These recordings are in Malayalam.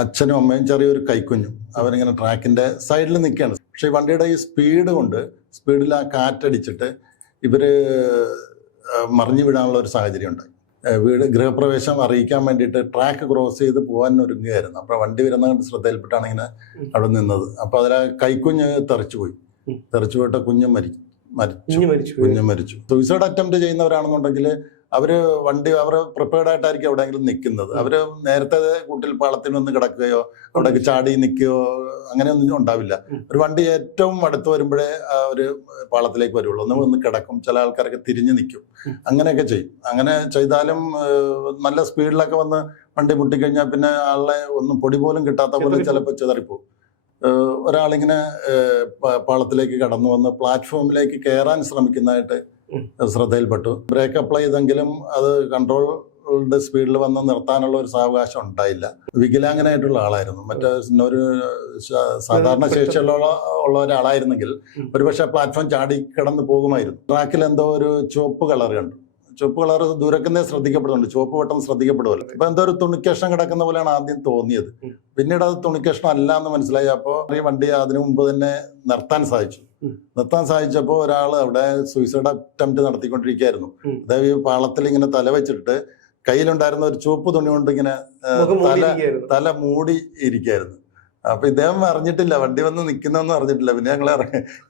അച്ഛനും അമ്മയും ചെറിയൊരു കൈക്കുഞ്ഞും അവരിങ്ങനെ ട്രാക്കിൻ്റെ സൈഡിൽ നിൽക്കുകയാണ്. പക്ഷേ ഈ വണ്ടിയുടെ ഈ സ്പീഡ് കൊണ്ട് സ്പീഡിൽ ആ കാറ്റടിച്ചിട്ട് ഇവർ മറിഞ്ഞു വിടാനുള്ള ഒരു സാഹചര്യം ഉണ്ടായി. ഗൃഹപ്രവേശം അറിയിക്കാൻ വേണ്ടിയിട്ട് ട്രാക്ക് ക്രോസ് ചെയ്ത് പോകാൻ ഒരുങ്ങുകയായിരുന്നു. അപ്പോൾ വണ്ടി വരുന്നതുകൊണ്ട് ശ്രദ്ധയിൽപ്പെട്ടാണ് ഇങ്ങനെ അവിടെ നിന്നത്. അപ്പോൾ അതിൽ ആ കൈക്കുഞ്ഞ് തെറിച്ചു പോയിട്ട് കുഞ്ഞും മരിച്ചു. സൂയിസൈഡ് അറ്റംപ്റ്റ് ചെയ്യുന്നവരാണെന്നുണ്ടെങ്കിൽ അവര് പ്രിപ്പയർഡ് ആയിട്ടായിരിക്കും എവിടെയെങ്കിലും നിൽക്കുന്നത്. അവര് നേരത്തെ കൂട്ടിൽ പാളത്തിൽ വന്ന് കിടക്കുകയോ അവിടേക്ക് ചാടി നിൽക്കുകയോ അങ്ങനെയൊന്നും ഉണ്ടാവില്ല. ഒരു വണ്ടി ഏറ്റവും അടുത്ത് വരുമ്പോഴേ ഒരു പാളത്തിലേക്ക് വരുള്ളൂ. ഒന്ന് കിടക്കും, ചില ആൾക്കാരൊക്കെ തിരിഞ്ഞു നിൽക്കും, അങ്ങനെയൊക്കെ ചെയ്യും. അങ്ങനെ ചെയ്താലും നല്ല സ്പീഡിലൊക്കെ വന്ന് വണ്ടി മുട്ടിക്കഴിഞ്ഞാൽ പിന്നെ ആളെ ഒന്നും പൊടി പോലും കിട്ടാത്ത പോലെ ചിലപ്പോൾ ചിതറിപ്പോവും. ഒരാളിങ്ങനെ പാളത്തിലേക്ക് കടന്നു വന്ന് പ്ലാറ്റ്ഫോമിലേക്ക് കയറാൻ ശ്രമിക്കുന്നതായിട്ട് ശ്രദ്ധയിൽപ്പെട്ടു. ബ്രേക്ക് അപ്ലൈ ചെയ്തെങ്കിലും അത് കൺട്രോൾഡ് സ്പീഡിൽ വന്ന് നിർത്താനുള്ള ഒരു സാവകാശം ഉണ്ടായില്ല. വികലാംഗനായിട്ടുള്ള ആളായിരുന്നു. ഒരു സാധാരണ ശേഷിയുള്ള ഒരാളായിരുന്നെങ്കിൽ ഒരുപക്ഷെ പ്ലാറ്റ്ഫോം ചാടി കിടന്ന് പോകുമായിരുന്നു. ട്രാക്കിൽ എന്തോ ഒരു ചുവപ്പ് കളർ കണ്ടു. ചുവപ്പ് കളർ ദൂരക്കുന്നേ ശ്രദ്ധിക്കപ്പെടുന്നുണ്ട്. ചുവപ്പ് പെട്ടെന്ന് ശ്രദ്ധിക്കപ്പെടുമല്ലോ. ഇപ്പൊ എന്തോ ഒരു തുണിക്കഷ്ണം കിടക്കുന്ന പോലെയാണ് ആദ്യം തോന്നിയത്. പിന്നീട് അത് തുണിക്കഷ്ണം അല്ല എന്ന് മനസ്സിലായി. അപ്പോൾ ഈ വണ്ടി അതിനു മുമ്പ് തന്നെ നിർത്താൻ സാധിച്ചപ്പോൾ ഒരാൾ അവിടെ സൂയിസൈഡ് അറ്റംപ്റ്റ് നടത്തിക്കൊണ്ടിരിക്കുകയായിരുന്നു. അതായത് ഈ പാളത്തിൽ ഇങ്ങനെ തല വെച്ചിട്ട് കയ്യിലുണ്ടായിരുന്ന ഒരു ചുവപ്പ് തുണി കൊണ്ട് ഇങ്ങനെ തല മൂടി ഇരിക്കുകയായിരുന്നു. അപ്പൊ ഇദ്ദേഹം അറിഞ്ഞിട്ടില്ല, വണ്ടി വന്ന് നിൽക്കുന്നൊന്നും അറിഞ്ഞിട്ടില്ല. പിന്നെ ഞങ്ങൾ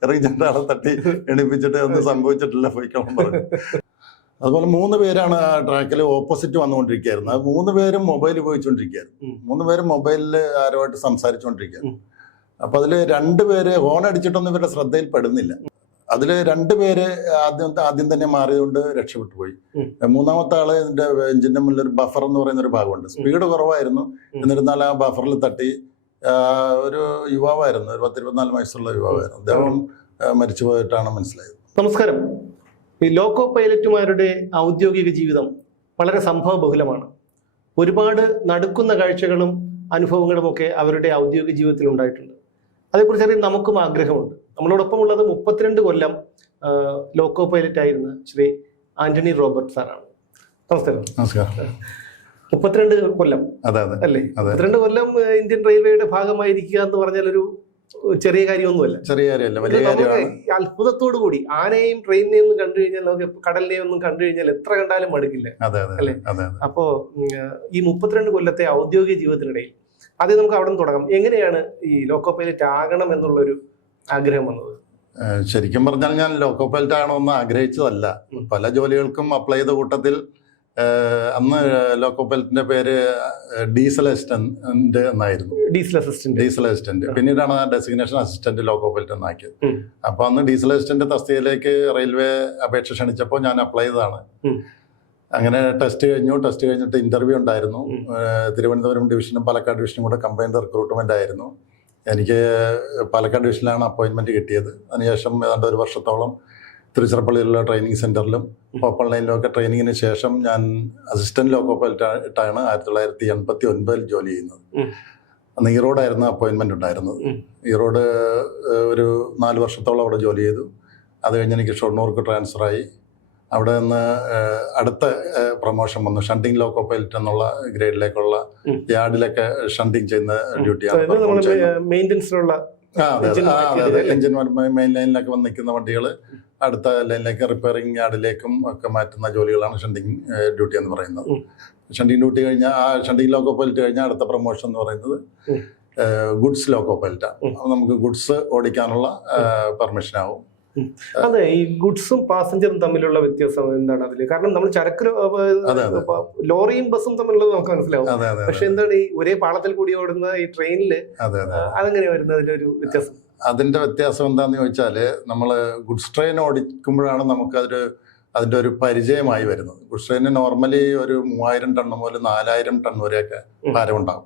ഇറങ്ങി ചെന്ന ആളെ തട്ടി എണിപ്പിച്ചിട്ട് ഒന്നും സംഭവിച്ചിട്ടില്ല, പോയിക്കോളം പറഞ്ഞു. അതുപോലെ 3 പേരാണ് ആ ട്രാക്കിൽ ഓപ്പോസിറ്റ് വന്നുകൊണ്ടിരിക്കുകയായിരുന്നു. അത് 3 പേരും മൊബൈൽ ഉപയോഗിച്ചുകൊണ്ടിരിക്കുകയായിരുന്നു. 3 പേരും മൊബൈലിൽ ആരുമായിട്ട് സംസാരിച്ചുകൊണ്ടിരിക്കുകയായിരുന്നു. അപ്പൊ അതിൽ 2 പേര് ഹോൺ അടിച്ചിട്ടൊന്നും ഇവരുടെ ശ്രദ്ധയിൽപ്പെടുന്നില്ല. അതിൽ 2 പേര് ആദ്യം തന്നെ മാറിയതുകൊണ്ട് രക്ഷപ്പെട്ടു പോയി. 3-ാമത്തെ ആള് ഇതിന്റെ എഞ്ചിന്റെ മുന്നിൽ ഒരു ബഫർ എന്ന് പറയുന്ന ഒരു ഭാഗമുണ്ട്. സ്പീഡ് കുറവായിരുന്നു, എന്നിരുന്നാൽ ആ ബഫറിൽ തട്ടി ഒരു യുവാവായിരുന്നു, ഒരു 10-24 വയസ്സുള്ള യുവാവായിരുന്നു. അദ്ദേഹം മരിച്ചു പോയിട്ടാണ് മനസ്സിലായത്. നമസ്കാരം. ഈ ലോക്കോ പൈലറ്റുമാരുടെ ഔദ്യോഗിക ജീവിതം വളരെ സംഭവബഹുലമാണ്. ഒരുപാട് നടുക്കുന്ന കാഴ്ചകളും അനുഭവങ്ങളും ഒക്കെ അവരുടെ ഔദ്യോഗിക ജീവിതത്തിൽ ഉണ്ടായിട്ടുണ്ട്. അതേക്കുറിച്ച് അറിയാൻ നമുക്കും ആഗ്രഹമുണ്ട്. നമ്മളോടൊപ്പമുള്ളത് 32 കൊല്ലം ലോക്കോ പൈലറ്റ് ആയിരുന്ന ശ്രീ ആന്റണി റോബർട്ട് സാറാണ്. നമസ്കാരം. 32 കൊല്ലം അല്ലേ? 32 കൊല്ലം ഇന്ത്യൻ റെയിൽവേയുടെ ഭാഗമായിരിക്കുക എന്ന് പറഞ്ഞാൽ ഒരു ചെറിയ കാര്യമൊന്നുമല്ല. അത്ഭുതത്തോടു കൂടി ആനയും ട്രെയിനിനെയും ഒന്നും കണ്ടു കഴിഞ്ഞാൽ, നമുക്ക് കടലിനെയും ഒന്നും കണ്ടു കഴിഞ്ഞാൽ എത്ര കണ്ടാലും മടുക്കില്ല, അല്ലേ? അപ്പോ ഈ 32 കൊല്ലത്തെ ഔദ്യോഗിക ജീവിതത്തിനിടയിൽ ആദ്യം നമുക്ക് അവിടെ നിന്ന് തുടങ്ങാം. എങ്ങനെയാണ് ഈ ലോക്കോ പൈലറ്റ് ആകണം എന്നുള്ളൊരു ആഗ്രഹം വന്നത്? ശരിക്കും പറഞ്ഞാൽ ഞാൻ ലോക്കോ പൈലറ്റ് ആകണമെന്ന് ആഗ്രഹിച്ചതല്ല. പല ജോലികൾക്കും അപ്ലൈ ചെയ്ത കൂട്ടത്തിൽ അന്ന് ലോക്കോ പൈലറ്റിന്റെ പേര് ഡീസൽ അസിസ്റ്റന്റ് എന്നായിരുന്നു. Diesel assistant. പിന്നീടാണ് ഡെസിഗ്നേഷൻ അസിസ്റ്റന്റ് ലോക്കോ പൈലറ്റ് എന്നാക്കിയത്. അപ്പൊ അന്ന് ഡീസൽ അസിസ്റ്റന്റ് തസ്തികയിലേക്ക് റെയിൽവേ അപേക്ഷ ക്ഷണിച്ചപ്പോൾ ഞാൻ അപ്ലൈ ചെയ്തതാണ്. അങ്ങനെ ടെസ്റ്റ് കഴിഞ്ഞിട്ട് ഇന്റർവ്യൂ ഉണ്ടായിരുന്നു. തിരുവനന്തപുരം ഡിവിഷനും പാലക്കാട് ഡിവിഷനും കൂടെ കമ്പൈൻഡ് റിക്രൂട്ട്മെന്റ് ആയിരുന്നു. എനിക്ക് പാലക്കാട് ഡിവിഷനിലാണ് അപ്പോയിൻമെന്റ് കിട്ടിയത്. അതിനുശേഷം ഏതാണ്ട് 1 വർഷത്തോളം തിരുച്ചിറപ്പള്ളിയിലുള്ള ട്രെയിനിങ് സെന്ററിലും ഓപ്പൺ ലൈനിലും ഒക്കെ ട്രെയിനിങ്ങിന് ശേഷം ഞാൻ അസിസ്റ്റന്റ് ലോക്കോ പൈലറ്റായിട്ടാണ് 1989 ജോലി ചെയ്യുന്നത്. അന്ന് ഈറോഡായിരുന്നു അപ്പോയിൻമെന്റ് ഉണ്ടായിരുന്നത്. ഈറോഡ് ഒരു 4 വർഷത്തോളം അവിടെ ജോലി ചെയ്തു. അത് കഴിഞ്ഞ് എനിക്ക് ഷൊർണൂർക്ക് ട്രാൻസ്ഫറായി. അവിടെ നിന്ന് അടുത്ത പ്രൊമോഷൻ വന്നു. ഷണ്ടിങ് ലോക്കോ പൈലറ്റ് എന്നുള്ള ഗ്രേഡിലേക്കുള്ള യാർഡിലൊക്കെ ഷണ്ടിങ് ചെയ്യുന്ന ഡ്യൂട്ടിയാണ്. എഞ്ചിൻ മെയിൻ ലൈനിലൊക്കെ വന്ന് നിൽക്കുന്ന വണ്ടികൾ അടുത്ത ലൈനിലേക്ക് റിപ്പയറിംഗ് യാർഡിലേക്കും ഒക്കെ മാറ്റുന്ന ജോലികളാണ് ഷണ്ടിങ് ഡ്യൂട്ടി എന്ന് പറയുന്നത്. ഷണ്ടിങ് ഡ്യൂട്ടി കഴിഞ്ഞാൽ ഷണ്ടിങ് ലോക്കോ പൈലറ്റ് കഴിഞ്ഞാൽ അടുത്ത പ്രൊമോഷൻ എന്ന് പറയുന്നത് ഗുഡ്സ് ലോക്കോ പൈലറ്റാണ്. നമുക്ക് ഗുഡ്സ് ഓടിക്കാനുള്ള പെർമിഷൻ ആവും. അതെ, ഈ ഗുഡ്സും പാസഞ്ചറും തമ്മിലുള്ള വ്യത്യാസം എന്താണ് അതില്? കാരണം നമ്മൾ ചരക്ക് ലോറിയും ബസ്സും തമ്മിലുള്ളത് നമുക്ക് മനസ്സിലാവും. പക്ഷെ എന്താണ് ഈ ഒരേ പാളത്തിൽ കൂടി ഓടുന്ന ഈ ട്രെയിനില് അതെങ്ങനെ വരുന്നത്? അതിലൊരു വ്യത്യാസം? അതിന്റെ വ്യത്യാസം എന്താന്ന് ചോദിച്ചാല്, നമ്മള് ഗുഡ്സ് ട്രെയിൻ ഓടിക്കുമ്പോഴാണ് നമുക്ക് അതിന്റെ ഒരു പരിചയമായി വരുന്നത്. ഗുഡ്സ് ട്രെയിന് നോർമലി ഒരു 3000 ടൺ മുതൽ 4000 ടൺ വരെയൊക്കെ ഭാരം ഉണ്ടാവും.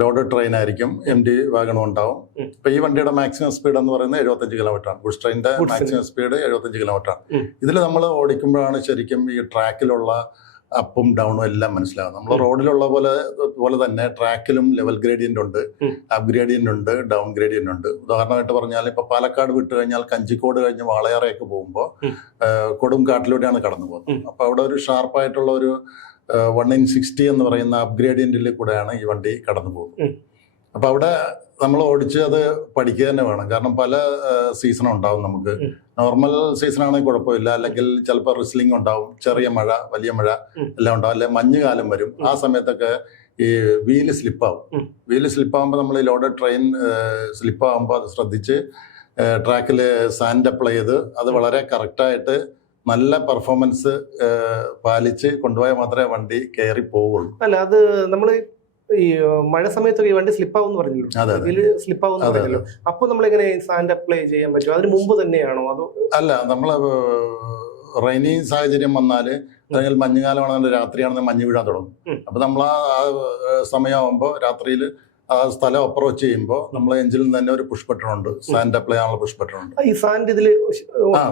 ലോഡ് ട്രെയിൻ ആയിരിക്കും, MD വാഗണും ഉണ്ടാവും. ഇപ്പൊ ഈ വണ്ടിയുടെ മാക്സിമം സ്പീഡ് എന്ന് പറയുന്നത് 75 കിലോമീറ്ററാണ്. ഗുഡ്സ് ട്രെയിനിന്റെ മാക്സിമം സ്പീഡ് 75 കിലോമീറ്ററാണ്. ഇതിൽ നമ്മൾ ഓടിക്കുമ്പോഴാണ് ശരിക്കും ഈ ട്രാക്കിലുള്ള അപ്പും ഡൗണും എല്ലാം മനസ്സിലാകും. നമ്മൾ റോഡിലുള്ള പോലെ തന്നെ ട്രാക്കിലും ലെവൽ ഗ്രേഡിയന്റ് ഉണ്ട്, അപ്പ് ഗ്രേഡിയന്റ് ഉണ്ട്, ഡൗൺ ഗ്രേഡിയന്റ് ഉണ്ട്. ഉദാഹരണമായിട്ട് പറഞ്ഞാൽ ഇപ്പൊ പാലക്കാട് വിട്ട് കഴിഞ്ഞാൽ കഞ്ചിക്കോട് കഴിഞ്ഞ് വാളയാറയൊക്കെ പോകുമ്പോൾ കൊടും കാട്ടിലൂടെയാണ് കടന്നു പോകുന്നത്. അപ്പൊ അവിടെ ഒരു ഷാർപ്പായിട്ടുള്ള ഒരു 1/60 എന്ന് പറയുന്ന അപ്ഗ്രേഡിയന്റിൽ കൂടെയാണ് ഈ വണ്ടി കടന്നു പോകുന്നത്. അപ്പൊ അവിടെ നമ്മൾ ഓടിച്ച് അത് പഠിക്കുക തന്നെ വേണം. കാരണം പല സീസണും ഉണ്ടാവും. നമുക്ക് നോർമൽ സീസൺ ആണെങ്കിൽ കുഴപ്പമില്ല, അല്ലെങ്കിൽ ചിലപ്പോൾ റിസ്ലിംഗ് ഉണ്ടാവും, ചെറിയ മഴ, വലിയ മഴ എല്ലാം ഉണ്ടാവും, അല്ലെ മഞ്ഞുകാലം വരും. ആ സമയത്തൊക്കെ ഈ വീല് സ്ലിപ്പാവും. വീല് സ്ലിപ്പാകുമ്പോൾ നമ്മൾ ഈ ലോഡഡ് ട്രെയിൻ സ്ലിപ്പാകുമ്പോൾ അത് ശ്രദ്ധിച്ച് ട്രാക്കിൽ സാൻഡ് അപ്ലൈ ചെയ്ത് അത് വളരെ കറക്റ്റായിട്ട് നല്ല പെർഫോമൻസ് പാലിച്ച് കൊണ്ടുപോയാൽ മാത്രമേ വണ്ടി കയറി പോവുള്ളൂ. അല്ല, അത് നമ്മൾ ഈ മഴ സമയത്തൊക്കെ ഈ വണ്ടി സ്ലിപ്പാവും പറഞ്ഞല്ലോ, സ്ലിപ്പാവും പറഞ്ഞല്ലോ. അപ്പൊ നമ്മൾ എങ്ങനെ സാൻഡ് അപ്ലൈ ചെയ്യാൻ പറ്റും? അതിന് മുമ്പ് തന്നെയാണോ അതോ? അല്ല, നമ്മള് റെയിനി സാഹചര്യം വന്നാല്, അല്ലെങ്കിൽ മഞ്ഞുകാലമാണെങ്കിൽ രാത്രിയാണെങ്കിൽ മഞ്ഞ് വീഴാൻ തുടങ്ങും. അപ്പൊ നമ്മൾ ആ സമയമാകുമ്പോൾ രാത്രിയിൽ ആ സ്ഥലം അപ്രോച്ച് ചെയ്യുമ്പോൾ നമ്മൾ എഞ്ചിനിൽ തന്നെ ഒരു പുഷ് ബട്ടൺ ഉണ്ട്, സാൻഡ് അപ്ലൈ ചെയ്യാനുള്ള പുഷ് ബട്ടൺ ഉണ്ട്. ഈ സാൻഡ് ഇതില്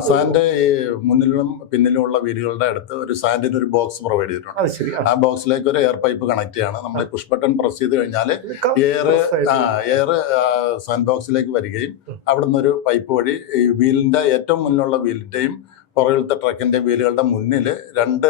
സാൻഡ് ഈ മുന്നിലും പിന്നിലും ഉള്ള വീലുകളുടെ അടുത്ത് ഒരു സാൻഡിന് ഒരു ബോക്സ് പ്രൊവൈഡ് ചെയ്തിട്ടുണ്ട്. ആ ബോക്സിലേക്ക് ഒരു എയർ പൈപ്പ് കണക്ട് ചെയ്യാണ്. നമ്മൾ ഈ പുഷ് ബട്ടൺ പ്രസ് ചെയ്ത് കഴിഞ്ഞാൽ എയർ സാൻഡ് ബോക്സിലേക്ക് വരികയും അവിടെ നിന്നൊരു പൈപ്പ് വഴി ഈ വീലിന്റെ ഏറ്റവും മുന്നിലുള്ള വീലിന്റെയും പുറകിലത്തെ ട്രക്കിന്റെ വീലുകളുടെ മുന്നിൽ രണ്ട്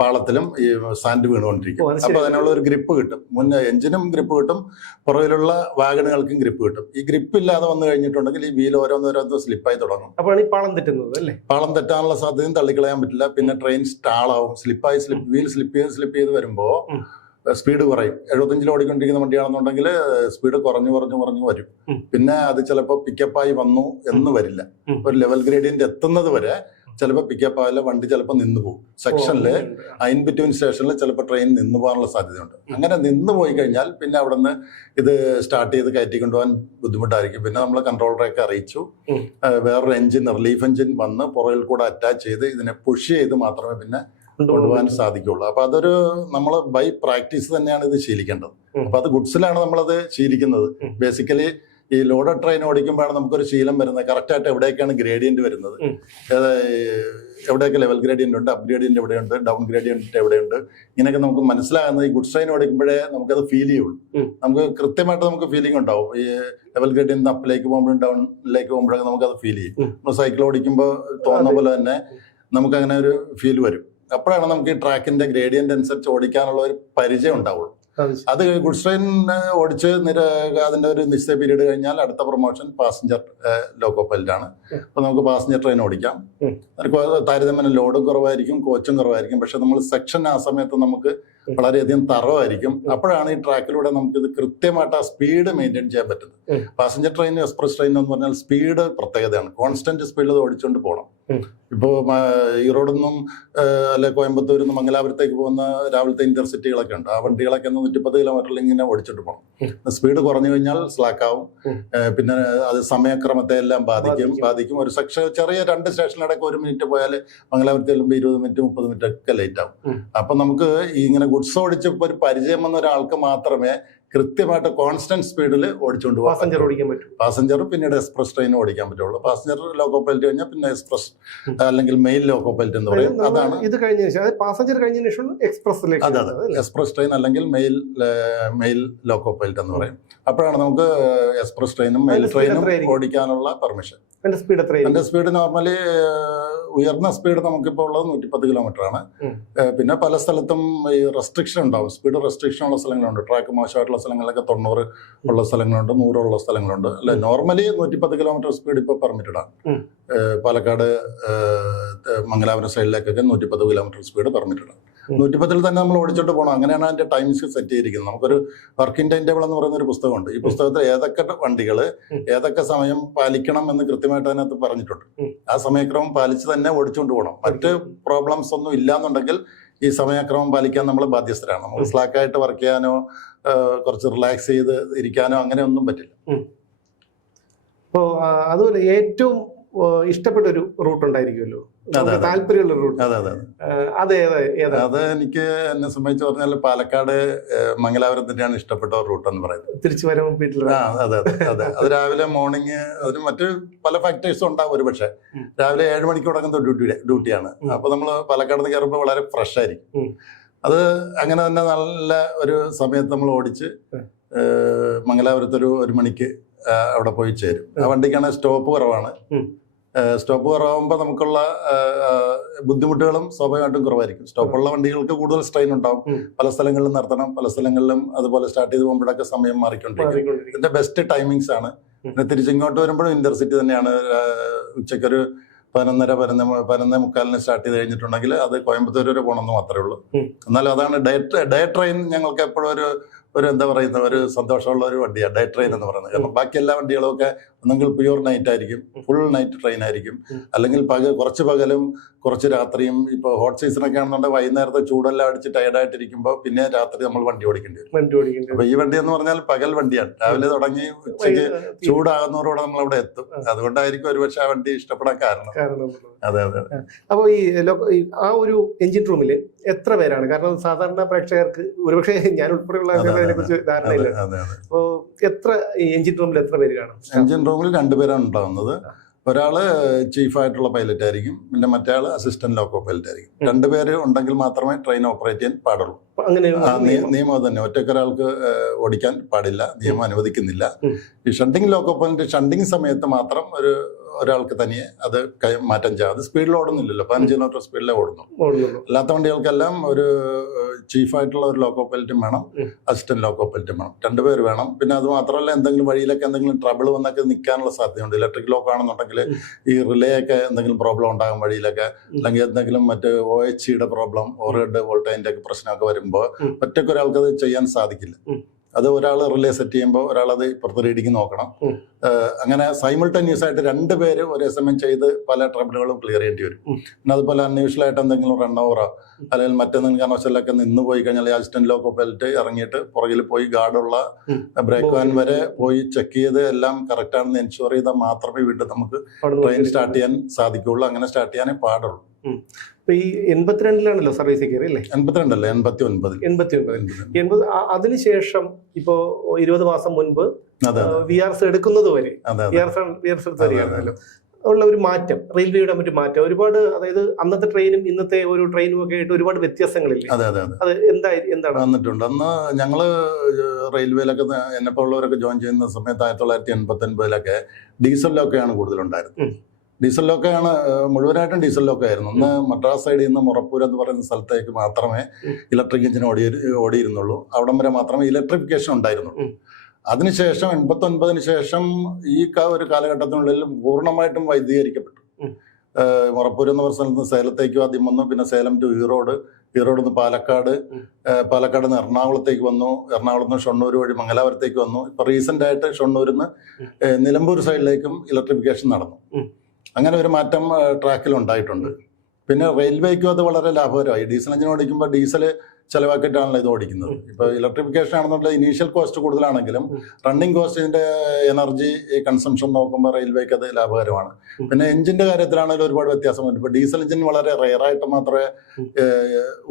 പാളത്തിലും ഈ സാൻഡ് വീണുകൊണ്ടിരിക്കും. അപ്പൊ അതിനുള്ള ഒരു ഗ്രിപ്പ് കിട്ടും. മുന്നേ എഞ്ചിനും ഗ്രിപ്പ് കിട്ടും, പുറകിലുള്ള വാഗണുകൾക്കും ഗ്രിപ്പ് കിട്ടും. ഈ ഗ്രിപ്പ് ഇല്ലാതെ വന്നു കഴിഞ്ഞിട്ടുണ്ടെങ്കിൽ ഈ വീൽ ഓരോന്നോരോന്ന് സ്ലിപ്പായി തുടങ്ങും. അപ്പോൾ പാളം തെറ്റുന്നത് അല്ലേ? പാളം തെറ്റാനുള്ള സാധ്യതയും തള്ളിക്കളയാൻ പറ്റില്ല. പിന്നെ ട്രെയിൻ സ്റ്റാളാവും. വീൽ സ്ലിപ്പ് ചെയ്ത് വരുമ്പോൾ സ്പീഡ് കുറയും. 75 ഓടിക്കൊണ്ടിരിക്കുന്ന വണ്ടിയാണെന്നുണ്ടെങ്കിൽ സ്പീഡ് കുറഞ്ഞു വരും. പിന്നെ അത് ചിലപ്പോൾ പിക്കപ്പായി വന്നു എന്ന് വരില്ല. ഒരു ലെവൽ ഗ്രേഡിയന്റ് എത്തുന്നത് വരെ ചിലപ്പോൾ പിക്കപ്പ് ആയാലും വണ്ടി ചിലപ്പോൾ നിന്ന് പോകും. സെക്ഷനില് ഇൻ ബിറ്റ്വീൻ സ്റ്റേഷനിൽ ചിലപ്പോൾ ട്രെയിൻ നിന്ന് പോകാനുള്ള സാധ്യതയുണ്ട്. അങ്ങനെ നിന്ന് പോയി കഴിഞ്ഞാൽ പിന്നെ അവിടെ നിന്ന് ഇത് സ്റ്റാർട്ട് ചെയ്ത് കയറ്റിക്കൊണ്ടുപോകാൻ ബുദ്ധിമുട്ടായിരിക്കും. പിന്നെ നമ്മൾ കൺട്രോളറൊക്കെ അറിയിച്ചു, വേറൊരു എഞ്ചിൻ, റിലീഫ് എഞ്ചിൻ വന്ന് പുറകിൽ കൂടെ അറ്റാച്ച് ചെയ്ത് ഇതിനെ പുഷ് ചെയ്ത് മാത്രമേ പിന്നെ കൊണ്ടുപോകാൻ സാധിക്കുള്ളൂ. അപ്പൊ അതൊരു നമ്മൾ ബൈ പ്രാക്ടീസ് തന്നെയാണ് ഇത് ശീലിക്കേണ്ടത്. അപ്പൊ അത് ഗുഡ്സിലാണ് നമ്മളത് ശീലിക്കുന്നത്. ബേസിക്കലി ഈ ലോഡഡ് ട്രെയിൻ ഓടിക്കുമ്പോഴാണ് നമുക്കൊരു ശീലം വരുന്നത്. കറക്റ്റായിട്ട് എവിടെയൊക്കെയാണ് ഗ്രേഡിയന്റ് വരുന്നത്, എവിടെയൊക്കെ ലെവൽ ഗ്രേഡിയന്റ് ഉണ്ട്, അപ്പ് ഗ്രേഡിയന്റ് എവിടെയുണ്ട്, ഡൗൺ ഗ്രേഡിയന്റ് എവിടെയുണ്ട്, ഇങ്ങനെയൊക്കെ നമുക്ക് മനസ്സിലാകുന്നത് ഈ ഗുഡ്സ് ട്രെയിൻ ഓടിക്കുമ്പോഴേ നമുക്കത് ഫീൽ ചെയ്യുള്ളൂ. നമുക്ക് കൃത്യമായിട്ട് നമുക്ക് ഫീലിംഗ് ഉണ്ടാവും. ഈ ലെവൽ ഗ്രേഡിയന്റ് അപ്പിലേക്ക് പോകുമ്പോഴും ഡൗണിലേക്ക് പോകുമ്പോഴൊക്കെ നമുക്കത് ഫീൽ ചെയ്യും. നമ്മൾ സൈക്കിൾ ഓടിക്കുമ്പോൾ തോന്നുന്ന പോലെ തന്നെ നമുക്കങ്ങനെ ഒരു ഫീൽ വരും. അപ്പോഴാണ് നമുക്ക് ഈ ട്രാക്കിന്റെ ഗ്രേഡിയന്റ് അനുസരിച്ച് ഓടിക്കാനുള്ള ഒരു പരിചയം ഉണ്ടാവുള്ളൂ. അത് ഗുഡ്സ് ട്രെയിൻ ഓടിച്ച് അതിന്റെ ഒരു നിശ്ചിത പീരീഡ് കഴിഞ്ഞാൽ അടുത്ത പ്രൊമോഷൻ പാസഞ്ചർ ലോക്കോ പൈലറ്റ് ആണ്. അപ്പൊ നമുക്ക് പാസഞ്ചർ ട്രെയിൻ ഓടിക്കാം. താരതമ്യം ലോഡും കുറവായിരിക്കും, കോച്ചും കുറവായിരിക്കും. പക്ഷെ നമ്മൾ സെക്ഷൻ ആ സമയത്ത് നമുക്ക് വളരെയധികം തറവായിരിക്കും. അപ്പോഴാണ് ഈ ട്രാക്കിലൂടെ നമുക്കിത് കൃത്യമായിട്ട് ആ സ്പീഡ് മെയിൻറ്റെയിൻ ചെയ്യാൻ പറ്റുന്നത്. പാസഞ്ചർ ട്രെയിൻ, എക്സ്പ്രസ് ട്രെയിൻ എന്ന് പറഞ്ഞാൽ സ്പീഡ് പ്രത്യേകതയാണ്. കോൺസ്റ്റന്റ് സ്പീഡിൽ ഓടിച്ചുകൊണ്ട് പോകണം. ഇപ്പോൾ ഈറോഡിൽ നിന്നും അല്ലെ കോയമ്പത്തൂരിൽ നിന്ന് മംഗലാപുരത്തേക്ക് പോകുന്ന രാവിലത്തെ ഇന്റർസിറ്റികളൊക്കെ ഉണ്ട്. ആ വണ്ടികളൊക്കെ 130 കിലോമീറ്ററിൽ ഇങ്ങനെ ഓടിച്ചിട്ട് പോകണം. സ്പീഡ് കുറഞ്ഞു കഴിഞ്ഞാൽ സ്ലാക്കാവും. പിന്നെ അത് സമയക്രമത്തെ എല്ലാം ബാധിക്കും. ഒരു ചെറിയ 2 സ്റ്റേഷനിലടക്കം 1 മിനിറ്റ് പോയാൽ മംഗലാപുരത്ത് ചെല്ലുമ്പോൾ 20 മിനിറ്റ് 30 മിനിറ്റ് ഒക്കെ ലേറ്റ് ആവും. അപ്പൊ നമുക്ക് ഇങ്ങനെ ഗുഡ്സ് ഓടിച്ച് ഒരു പരിചയം വന്ന ഒരാൾക്ക് മാത്രമേ കൃത്യമായിട്ട് കോൺസ്റ്റന്റ് സ്പീഡിൽ ഓടിച്ചുകൊണ്ട് പാസഞ്ചർ പിന്നീട് എക്സ്പ്രസ് ട്രെയിൻ ഓടിക്കാൻ പറ്റുള്ളൂ. പാസഞ്ചർ ലോക്കോ പൈലറ്റ് കഴിഞ്ഞാൽ പിന്നെ എക്സ്പ്രസ് അല്ലെങ്കിൽ മെയിൽ ലോക്കോ പൈലറ്റ് എന്ന് പറയും. അതാണ് ഇത് കഴിഞ്ഞ ശേഷം പാസഞ്ചർ കഴിഞ്ഞ ശേഷം എക്സ്പ്രസ്. അതെ, എക്സ്പ്രസ് ട്രെയിൻ അല്ലെങ്കിൽ മെയിൽ ലോക്കോ പൈലറ്റ് എന്ന് പറയും. അപ്പോഴാണ് നമുക്ക് എക്സ്പ്രസ് ട്രെയിനും മെയിൽ ട്രെയിനും ഓടിക്കാനുള്ള പെർമിഷൻ. എന്റെ സ്പീഡ് നോർമലി ഉയർന്ന സ്പീഡ് നമുക്കിപ്പോൾ ഉള്ളത് 110 കിലോമീറ്റർ ആണ്. പിന്നെ പല സ്ഥലത്തും ഈ റെസ്ട്രിക്ഷൻ ഉണ്ടാവും. സ്പീഡ് റെസ്ട്രിക്ഷൻ ഉള്ള സ്ഥലങ്ങളുണ്ട്. ട്രാക്ക് മോശമായിട്ടുള്ള സ്ഥലങ്ങളിലൊക്കെ 90 ഉള്ള സ്ഥലങ്ങളുണ്ട്, 100 ഉള്ള സ്ഥലങ്ങളുണ്ട്. അല്ലെ, നോർമലി 110 കിലോമീറ്റർ സ്പീഡ് ഇപ്പോൾ പെർമിറ്റഡ് ആണ്. പാലക്കാട് മംഗലാപുരം സൈഡിലേക്കൊക്കെ 110 കിലോമീറ്റർ സ്പീഡ് പെർമിറ്റഡ് ആണ്. 110 തന്നെ നമ്മൾ ഓടിച്ചോട്ട് പോകണം. അങ്ങനെയാണ് അതിന്റെ ടൈംസ് സെറ്റ് ചെയ്തിരിക്കുന്നത്. നമുക്കൊരു വർക്കിംഗ് ടൈം ടേബിൾ എന്ന് പറയുന്ന ഒരു പുസ്തകമുണ്ട്. ഈ പുസ്തകത്തിൽ ഏതൊക്കെ വണ്ടികൾ ഏതൊക്കെ സമയം പാലിക്കണം എന്ന് കൃത്യമായിട്ട് അതിനകത്ത് പറഞ്ഞിട്ടുണ്ട്. ആ സമയക്രമം പാലിച്ച് തന്നെ ഓടിച്ചുകൊണ്ട് പോകണം. മറ്റ് പ്രോബ്ലംസ് ഒന്നും ഇല്ലാന്നുണ്ടെങ്കിൽ ഈ സമയക്രമം പാലിക്കാൻ നമ്മൾ ബാധ്യസ്ഥരാണ്. നമ്മൾ സ്ലാക്കായിട്ട് വർക്ക് ചെയ്യാനോ കുറച്ച് റിലാക്സ് ചെയ്ത് ഇരിക്കാനോ അങ്ങനെ ഒന്നും പറ്റില്ല. അപ്പോൾ അതുപോലെ ഏറ്റവും ഇഷ്ടപ്പെട്ട ഒരു റൂട്ട് ഉണ്ടായിരിക്കുമല്ലോ, താല്പര്യമുള്ള റൂട്ട്. അത് എനിക്ക് എന്നെ സംബന്ധിച്ച് പറഞ്ഞാൽ പാലക്കാട് മംഗലാപുരം തന്നെയാണ് ഇഷ്ടപ്പെട്ട റൂട്ട് എന്ന് പറയുന്നത്. തിരിച്ചു വരുമ്പോൾ അതെ. അത് രാവിലെ മോർണിംഗ്, അതിന് മറ്റ് പല ഫാക്ടേഴ്സും ഉണ്ടാവും. ഒരു പക്ഷേ രാവിലെ 7 മണിക്ക് തുടങ്ങുന്ന ഡ്യൂട്ടിയാണ്. അപ്പൊ നമ്മൾ പാലക്കാട് നിന്ന് കയറുമ്പോൾ വളരെ ഫ്രഷ് ആയിരിക്കും. അത് അങ്ങനെ തന്നെ നല്ല ഒരു സമയത്ത് നമ്മൾ ഓടിച്ച് മംഗലാപുരത്തൊരു 1 മണിക്ക് അവിടെ പോയി ചേരും. ആ വണ്ടിക്കാണെങ്കിൽ സ്റ്റോപ്പ് കുറവാണ്. സ്റ്റോപ്പ് കുറവാകുമ്പോൾ നമുക്കുള്ള ബുദ്ധിമുട്ടുകളും സ്വാഭാവികമായിട്ടും കുറവായിരിക്കും. സ്റ്റോപ്പുള്ള വണ്ടികൾക്ക് കൂടുതൽ സ്ട്രെയിൻ ഉണ്ടാവും. പല സ്ഥലങ്ങളിലും നിർത്തണം, പല സ്ഥലങ്ങളിലും അതുപോലെ സ്റ്റാർട്ട് ചെയ്ത് പോകുമ്പോഴൊക്കെ സമയം മാറിക്കൊണ്ടിരിക്കും. ഇതിന്റെ ബെസ്റ്റ് ടൈമിങ്സ് ആണ്. പിന്നെ തിരിച്ചിങ്ങോട്ട് വരുമ്പോഴും ഇന്റർസിറ്റി തന്നെയാണ്. ഉച്ചക്കൊരു 11:30 സ്റ്റാർട്ട് ചെയ്ത് കഴിഞ്ഞിട്ടുണ്ടെങ്കിൽ അത് കോയമ്പത്തൂർ വരെ പോകണമെന്ന് മാത്രമേ ഉള്ളൂ. എന്നാലും അതാണ് ഡേ ട്രെയിൻ ഞങ്ങൾക്ക് എപ്പോഴും ഒരു എന്താ പറയുന്ന ഒരു സന്തോഷമുള്ള ഒരു വണ്ടിയാണ് ഡേ ട്രെയിൻ എന്ന് പറയുന്നത്. കാരണം ബാക്കി എല്ലാ വണ്ടികളും ഒക്കെ ഒന്നെങ്കിൽ പ്യൂർ നൈറ്റ് ആയിരിക്കും, ഫുൾ നൈറ്റ് ട്രെയിൻ ആയിരിക്കും, അല്ലെങ്കിൽ കുറച്ച് പകലും കുറച്ച് രാത്രിയും. ഇപ്പോൾ ഹോട്ട് സീസണൊക്കെ ആണെന്നുണ്ടെങ്കിൽ വൈകുന്നേരത്തെ ചൂടെല്ലാം അടിച്ച് ടയർഡായിട്ടിരിക്കുമ്പോൾ പിന്നെ രാത്രി നമ്മൾ വണ്ടി ഓടിക്കേണ്ടി വരും. അപ്പൊ ഈ വണ്ടി എന്ന് പറഞ്ഞാൽ പകൽ വണ്ടിയാണ്. രാവിലെ തുടങ്ങി ഉച്ചയ്ക്ക് ചൂടാകുന്നവരോടെ നമ്മൾ അവിടെ എത്തും. അതുകൊണ്ടായിരിക്കും ഒരുപക്ഷെ ആ വണ്ടി ഇഷ്ടപ്പെടാൻ കാരണം. അതെ അതെ. അപ്പോൾ ഈ ആ ഒരു എഞ്ചിൻ റൂമിൽ എത്ര പേരാണ്? കാരണം സാധാരണ പ്രേക്ഷകർക്ക് ഒരുപക്ഷെ ഞാൻ ഉൾപ്പെടെയുള്ള കുറിച്ച് ധാരണയില്ല. അപ്പോൾ എത്ര എഞ്ചിൻ റൂമിൽ എത്ര പേര് കാണും? എഞ്ചിൻ റൂമിൽ 2 പേരാണ് ഉണ്ടാകുന്നത്. ഒരാള് ചീഫായിട്ടുള്ള പൈലറ്റ് ആയിരിക്കും, പിന്നെ മറ്റേ ആള് അസിസ്റ്റന്റ് ലോക്കോ പൈലറ്റ് ആയിരിക്കും. 2 പേര് ഉണ്ടെങ്കിൽ മാത്രമേ ട്രെയിൻ ഓപ്പറേറ്റ് ചെയ്യാൻ പാടുള്ളൂ. നിയമം തന്നെ, ഒറ്റക്കൊരാൾക്ക് ഓടിക്കാൻ പാടില്ല, നിയമം അനുവദിക്കുന്നില്ല. ഈ ഷണ്ടിങ് ലോക്കോ പൈലറ്റ് ഷണ്ടിങ് സമയത്ത് മാത്രം ഒരാൾക്ക് തനിയെ അത് മാറ്റം ചെയ്യാം. അത് സ്പീഡിൽ ഓടുന്നില്ലല്ലോ, 15 കിലോമീറ്റർ സ്പീഡിലേ ഓടുന്നു. അല്ലാത്ത വണ്ടികൾക്കെല്ലാം ഒരു ചീഫായിട്ടുള്ള ഒരു ലോക്കോ പൈലറ്റും വേണം, അസിസ്റ്റന്റ് ലോക്കോ പൈലറ്റും വേണം. 2 പേര് വേണം. പിന്നെ അത് മാത്രമല്ല, എന്തെങ്കിലും വഴിയിലൊക്കെ എന്തെങ്കിലും ട്രബിൾ വന്നൊക്കെ നിൽക്കാനുള്ള സാധ്യതയുണ്ട്. ഇലക്ട്രിക് ലോക്ക് ആണെന്നുണ്ടെങ്കിൽ ഈ റിലേ ഒക്കെ എന്തെങ്കിലും പ്രോബ്ലം ഉണ്ടാകും വഴിയിലൊക്കെ, അല്ലെങ്കിൽ എന്തെങ്കിലും മറ്റ് OHCയുടെ പ്രോബ്ലം, ഓവർഹെഡ് വോൾട്ടേജിന്റെ ഒക്കെ പ്രശ്നമൊക്കെ വരുമ്പോൾ ഒറ്റയ്ക്കൊരാൾക്ക് അത് ചെയ്യാൻ സാധിക്കില്ല. അത് ഒരാൾ റിലേ സെറ്റ് ചെയ്യുമ്പോൾ ഒരാളത് ഇപ്പുറത്ത് റീഡിങ് നോക്കണം. അങ്ങനെ സൈമിൾട്ടേനിയസ് ആയിട്ട് 2 പേര് ഒരേ സമയം ചെയ്ത് പല ട്രബിളുകളും ക്ലിയർ ചെയ്യേണ്ടി വരും. പിന്നെ അതുപോലെ അൺയൂഷ്വലായിട്ട് എന്തെങ്കിലും റൺ ഓവറോ അല്ലെങ്കിൽ മറ്റെന്തെങ്കിലും കാരണവശാലൊക്കെ നിന്ന് പോയി കഴിഞ്ഞാൽ അസിസ്റ്റന്റ് ലോക്കോ പൈലറ്റ് ഇറങ്ങിയിട്ട് പുറകിൽ പോയി ഗാർഡുള്ള ബ്രേക്ക് വാൻ വരെ പോയി ചെക്ക് ചെയ്ത് എല്ലാം കറക്റ്റ് ആണെന്ന് എൻഷുർ ചെയ്താൽ മാത്രമേ വീണ്ടും നമുക്ക് ട്രെയിൻ സ്റ്റാർട്ട് ചെയ്യാൻ സാധിക്കുള്ളൂ. അങ്ങനെ സ്റ്റാർട്ട് ചെയ്യാനേ പാടുള്ളൂ. ഈ 82-ലാണല്ലോ സർവീസ് കയറി അല്ലേ? 82 അല്ലേ, 89. അതിനുശേഷം ഇപ്പോ 20 മാസം മുൻപ് VRS എടുക്കുന്നത് വരെ ഉള്ള ഒരു മാറ്റം, റെയിൽവേയുടെ മറ്റു മാറ്റം ഒരുപാട്, അതായത് അന്നത്തെ ട്രെയിനും ഇന്നത്തെ ഒരു ട്രെയിനും ഒക്കെ ആയിട്ട് ഒരുപാട് വ്യത്യാസങ്ങളില്ലേ? അത് എന്താണ് വന്നിട്ടുണ്ട്? അന്ന് ഞങ്ങള് റെയിൽവേയിലൊക്കെ എന്നെപ്പോ ഉള്ളവരൊക്കെ ജോയിൻ ചെയ്യുന്ന സമയത്ത് 1989-ലൊക്കെ ഡീസൽ ലോക്കയാണ് കൂടുതലുണ്ടായിരുന്നത്. ഡീസൽ ലോക്കയാണ് മുഴുവനായിട്ടും ഡീസൽ ലോക്കായിരുന്നു. അന്ന് മദ്രാസ് സൈഡിൽ നിന്ന് മുറപ്പൂർ എന്ന് പറയുന്ന സ്ഥലത്തേക്ക് മാത്രമേ ഇലക്ട്രിക് എഞ്ചിൻ ഓടിയിരുന്നുള്ളൂ. അവിടം വരെ മാത്രമേ ഇലക്ട്രിഫിക്കേഷൻ ഉണ്ടായിരുന്നുള്ളൂ. അതിനുശേഷം 89-ന് ശേഷം ഈ ഒരു കാലഘട്ടത്തിനുള്ളിൽ പൂർണ്ണമായിട്ടും വൈദ്യുതീകരിക്കപ്പെട്ടു. മുറപ്പൂർ എന്ന് പറഞ്ഞ സ്ഥലത്ത് നിന്ന് സേലത്തേക്ക് ആദ്യം വന്നു, പിന്നെ സേലം ടു ഈറോഡ് നിന്ന് പാലക്കാട് നിന്ന് എറണാകുളത്തേക്ക് വന്നു, എറണാകുളത്ത് നിന്ന് ഷൊർണൂർ വഴി മംഗലാപുരത്തേക്ക് വന്നു. ഇപ്പൊ റീസെന്റ് ആയിട്ട് ഷൊർണൂരിൽ നിന്ന് നിലമ്പൂർ സൈഡിലേക്കും ഇലക്ട്രിഫിക്കേഷൻ നടന്നു. അങ്ങനെ ഒരു മാറ്റം ട്രാക്കിൽ ഉണ്ടായിട്ടുണ്ട്. പിന്നെ റെയിൽവേക്കും അത് വളരെ ലാഭകരമായി. ഡീസൽ എഞ്ചിൻ ഓടിക്കുമ്പോൾ ഡീസൽ ചിലവാക്കിയിട്ടാണല്ലോ ഇത് ഓടിക്കുന്നത്. ഇപ്പൊ ഇലക്ട്രിഫിക്കേഷൻ ആണെന്നുള്ള ഇനീഷ്യൽ കോസ്റ്റ് കൂടുതലാണെങ്കിലും റണ്ണിങ് കോസ്റ്റിന്റെ എനർജി കൺസംഷൻ നോക്കുമ്പോൾ റെയിൽവേക്ക് അത് ലാഭകരമാണ്. പിന്നെ എഞ്ചിന്റെ കാര്യത്തിലാണെങ്കിലും ഒരുപാട് വ്യത്യാസമുണ്ട്. ഇപ്പൊ ഡീസൽ എഞ്ചിൻ വളരെ റെയറായിട്ട് മാത്രമേ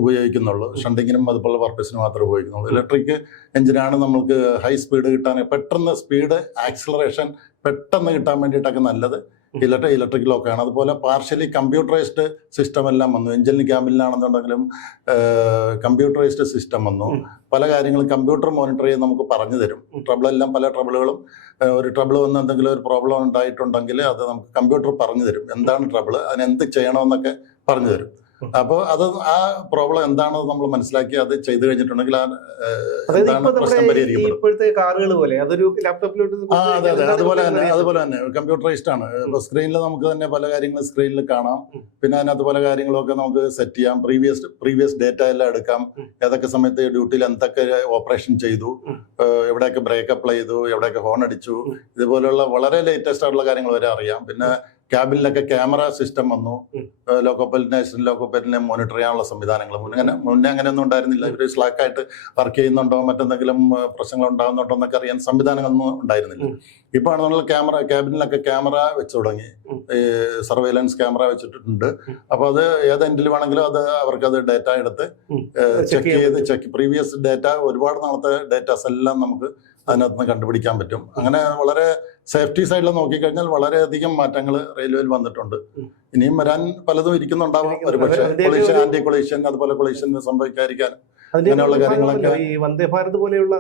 ഉപയോഗിക്കുന്നുള്ളൂ, ഷണ്ടിങ്ങിനും അതുപോലെ പർപ്പസിനും മാത്രമേ ഉപയോഗിക്കുന്നുള്ളൂ. ഇലക്ട്രിക് എഞ്ചിനാണ് നമ്മൾക്ക് ഹൈ സ്പീഡ് കിട്ടാൻ, പെട്ടെന്ന് സ്പീഡ് ആക്സിലറേഷൻ പെട്ടെന്ന് കിട്ടാൻ വേണ്ടിയിട്ടൊക്കെ നല്ലത് ഇലക്ട്രിക് ലോക്കാണ്. അതുപോലെ പാർഷ്യലി കമ്പ്യൂട്ടറൈസ്ഡ് സിസ്റ്റം എല്ലാം വന്നു. എഞ്ചിന് ക്യാബിനിലാണെന്നുണ്ടെങ്കിലും കമ്പ്യൂട്ടറൈസ്ഡ് സിസ്റ്റം വന്നു. പല കാര്യങ്ങളും കമ്പ്യൂട്ടർ മോണിറ്റർ ചെയ്ത് നമുക്ക് പറഞ്ഞു തരും. ട്രബിളെല്ലാം പല ട്രബിളുകളും, ഒരു ട്രബിൾ വന്ന് എന്തെങ്കിലും ഒരു പ്രോബ്ലം ഉണ്ടായിട്ടുണ്ടെങ്കിൽ അത് നമുക്ക് കമ്പ്യൂട്ടർ പറഞ്ഞു തരും. എന്താണ് ട്രബിൾ, അതിനെന്ത് ചെയ്യണമെന്നൊക്കെ പറഞ്ഞു തരും. അപ്പോൾ അത് ആ പ്രോബ്ലം എന്താണെന്ന് നമ്മൾ മനസ്സിലാക്കി അത് ചെയ്തു കഴിഞ്ഞിട്ടുണ്ടെങ്കിൽ പ്രശ്നം പരിഹരിക്കപ്പെടും. ഇപ്പോഴത്തെ കാറുകൾ പോലെ അതൊരു ലാപ്ടോപ്പിലോട്ട്. അതെ അതെ, അതുപോലെ തന്നെ കമ്പ്യൂട്ടറൈസ്ഡ് ആണ്. ഇപ്പൊ സ്ക്രീനിൽ നമുക്ക് തന്നെ പല കാര്യങ്ങളും സ്ക്രീനിൽ കാണാം. പിന്നെ അതിനകത്ത് പല കാര്യങ്ങളൊക്കെ നമുക്ക് സെറ്റ് ചെയ്യാം. പ്രീവിയസ് ഡേറ്റ എല്ലാം എടുക്കാം. ഏതൊക്കെ സമയത്ത് ഡ്യൂട്ടിയിൽ എന്തൊക്കെ ഓപ്പറേഷൻ ചെയ്തു, എവിടെയൊക്കെ ബ്രേക്ക് അപ്ലൈ ചെയ്തു, എവിടെയൊക്കെ ഹോൺ അടിച്ചു, ഇതുപോലുള്ള വളരെ ലേറ്റസ്റ്റ് ആയിട്ടുള്ള കാര്യങ്ങൾ വരെ അറിയാം. പിന്നെ ക്യാബിനിലൊക്കെ ക്യാമറ സിസ്റ്റം വന്നു. ലോക്കോ പൈലറ്റിനെ മോണിറ്റർ ചെയ്യാനുള്ള സംവിധാനങ്ങൾ മുന്നേ അങ്ങനെയൊന്നും ഉണ്ടായിരുന്നില്ല. ഇവർ സ്ലാക്കായിട്ട് വർക്ക് ചെയ്യുന്നുണ്ടോ, മറ്റെന്തെങ്കിലും പ്രശ്നങ്ങൾ ഉണ്ടാകുന്നുണ്ടോ എന്നൊക്കെ അറിയാൻ സംവിധാനങ്ങളൊന്നും ഉണ്ടായിരുന്നില്ല. ഇപ്പൊ ആണെന്നുള്ള ക്യാബിനിലൊക്കെ ക്യാമറ വെച്ച് തുടങ്ങി, സർവൈലൻസ് ക്യാമറ വെച്ചിട്ടുണ്ട്. അപ്പൊ അത് ഏത് എൻഡിൽ വേണമെങ്കിലും അവർക്കത് ഡേറ്റ എടുത്ത് ചെക്ക് പ്രീവിയസ് ഡേറ്റ, ഒരുപാട് നാളത്തെ ഡേറ്റാസ് എല്ലാം നമുക്ക് അതിനകത്ത് നിന്ന് കണ്ടുപിടിക്കാൻ പറ്റും. അങ്ങനെ വളരെ സേഫ്റ്റി സൈഡിൽ നോക്കിക്കഴിഞ്ഞാൽ വളരെയധികം മാറ്റങ്ങൾ റെയിൽവേയിൽ വന്നിട്ടുണ്ട്. ഇനിയും വരാൻ പലതും ഇരിക്കുന്നുണ്ടാവും. ഒരു പക്ഷേ കൊളീഷൻ, ആന്റി കൊളീഷൻ, അതുപോലെ കൊളീഷൻ സംഭവിക്കാതിരിക്കാൻ അങ്ങനെയുള്ള കാര്യങ്ങളൊക്കെ. ഈ വന്ദേ ഭാരത് പോലെയുള്ള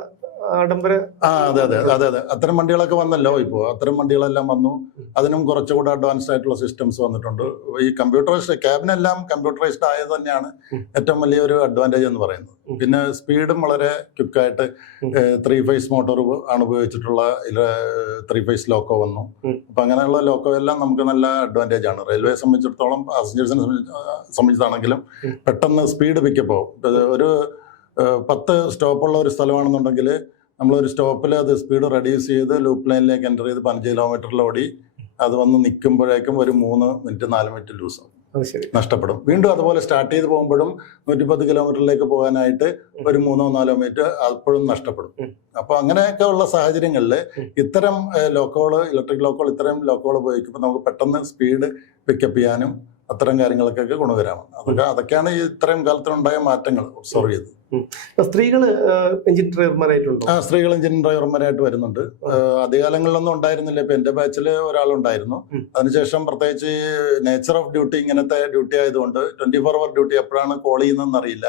ആഡംബര അതെ അതെ അതെ അതെ അത്തരം വണ്ടികളൊക്കെ വന്നല്ലോ. ഇപ്പോൾ അത്തരം വണ്ടികളെല്ലാം വന്നു. അതിനും കുറച്ചുകൂടെ അഡ്വാൻസ്ഡ് ആയിട്ടുള്ള സിസ്റ്റംസ് വന്നിട്ടുണ്ട്. ഈ കമ്പ്യൂട്ടറൈസ്ഡ് ക്യാബിനെല്ലാം കമ്പ്യൂട്ടറൈസ്ഡ് ആയത് തന്നെയാണ് ഏറ്റവും വലിയൊരു അഡ്വാൻറ്റേജ് എന്ന് പറയുന്നത്. പിന്നെ സ്പീഡും വളരെ ക്വിക്കായിട്ട് 3 ഫേസ് മോട്ടോർ ആണ് ഉപയോഗിച്ചിട്ടുള്ള 3 ഫേസ് ലോക്കോ വന്നു. അപ്പം അങ്ങനെയുള്ള ലോക്കോ എല്ലാം നമുക്ക് നല്ല അഡ്വാൻറ്റേജ് ആണ്. റെയിൽവേയെ സംബന്ധിച്ചിടത്തോളം പാസഞ്ചേഴ്സിനെ സംബന്ധിച്ചാണെങ്കിലും പെട്ടെന്ന് സ്പീഡ് പിക്കപ്പ് ആവും. ഒരു 10 സ്റ്റോപ്പുള്ള ഒരു സ്ഥലമാണെന്നുണ്ടെങ്കിൽ നമ്മളൊരു സ്റ്റോപ്പിൽ അത് സ്പീഡ് റെഡ്യൂസ് ചെയ്ത് ലൂപ്പ് ലൈനിലേക്ക് എൻ്റർ ചെയ്ത് 15 കിലോമീറ്ററിൽ ഓടി അത് വന്ന് നിൽക്കുമ്പോഴേക്കും ഒരു 3 മിനിറ്റ് 4 മിനിറ്റ് ലൂസ് ആവും, നഷ്ടപ്പെടും. വീണ്ടും അതുപോലെ സ്റ്റാർട്ട് ചെയ്ത് പോകുമ്പോഴും 110 കിലോമീറ്ററിലേക്ക് പോകാനായിട്ട് ഒരു 3-4 മിനിറ്റ് അപ്പോഴും നഷ്ടപ്പെടും. അപ്പോൾ അങ്ങനെയൊക്കെ ഉള്ള സാഹചര്യങ്ങളിൽ ഇത്തരം ലോക്കോള്, ഇലക്ട്രിക് ലോക്കോൾ, ഇത്തരം ലോക്കോൾ ഉപയോഗിക്കുമ്പോൾ നമുക്ക് പെട്ടെന്ന് സ്പീഡ് പിക്കപ്പ് ചെയ്യാനും അത്തരം കാര്യങ്ങൾക്കൊക്കെ ഗുണകരമാണ്. അതൊക്കെയാണ് ഈ ഇത്രയും കാലത്തിനുണ്ടായ മാറ്റങ്ങൾ ഒബ്സർവ് ചെയ്തത്. സ്ത്രീകള് എഞ്ചിൻ ഡ്രൈവർമാരായിട്ടുണ്ടോ? സ്ത്രീകൾ എഞ്ചിൻ ഡ്രൈവർമാരായിട്ട് വരുന്നുണ്ട്. ആദ്യകാലങ്ങളിലൊന്നും ഉണ്ടായിരുന്നില്ല. ഇപ്പൊ എന്റെ ബാച്ചിൽ ഒരാളുണ്ടായിരുന്നു. അതിനുശേഷം പ്രത്യേകിച്ച് നേച്ചർ ഓഫ് ഡ്യൂട്ടി ഇങ്ങനത്തെ ഡ്യൂട്ടി ആയതുകൊണ്ട് 24 അവർ ഡ്യൂട്ടി എപ്പോഴാണ് കോൾ ചെയ്യുന്നതെന്ന് അറിയില്ല.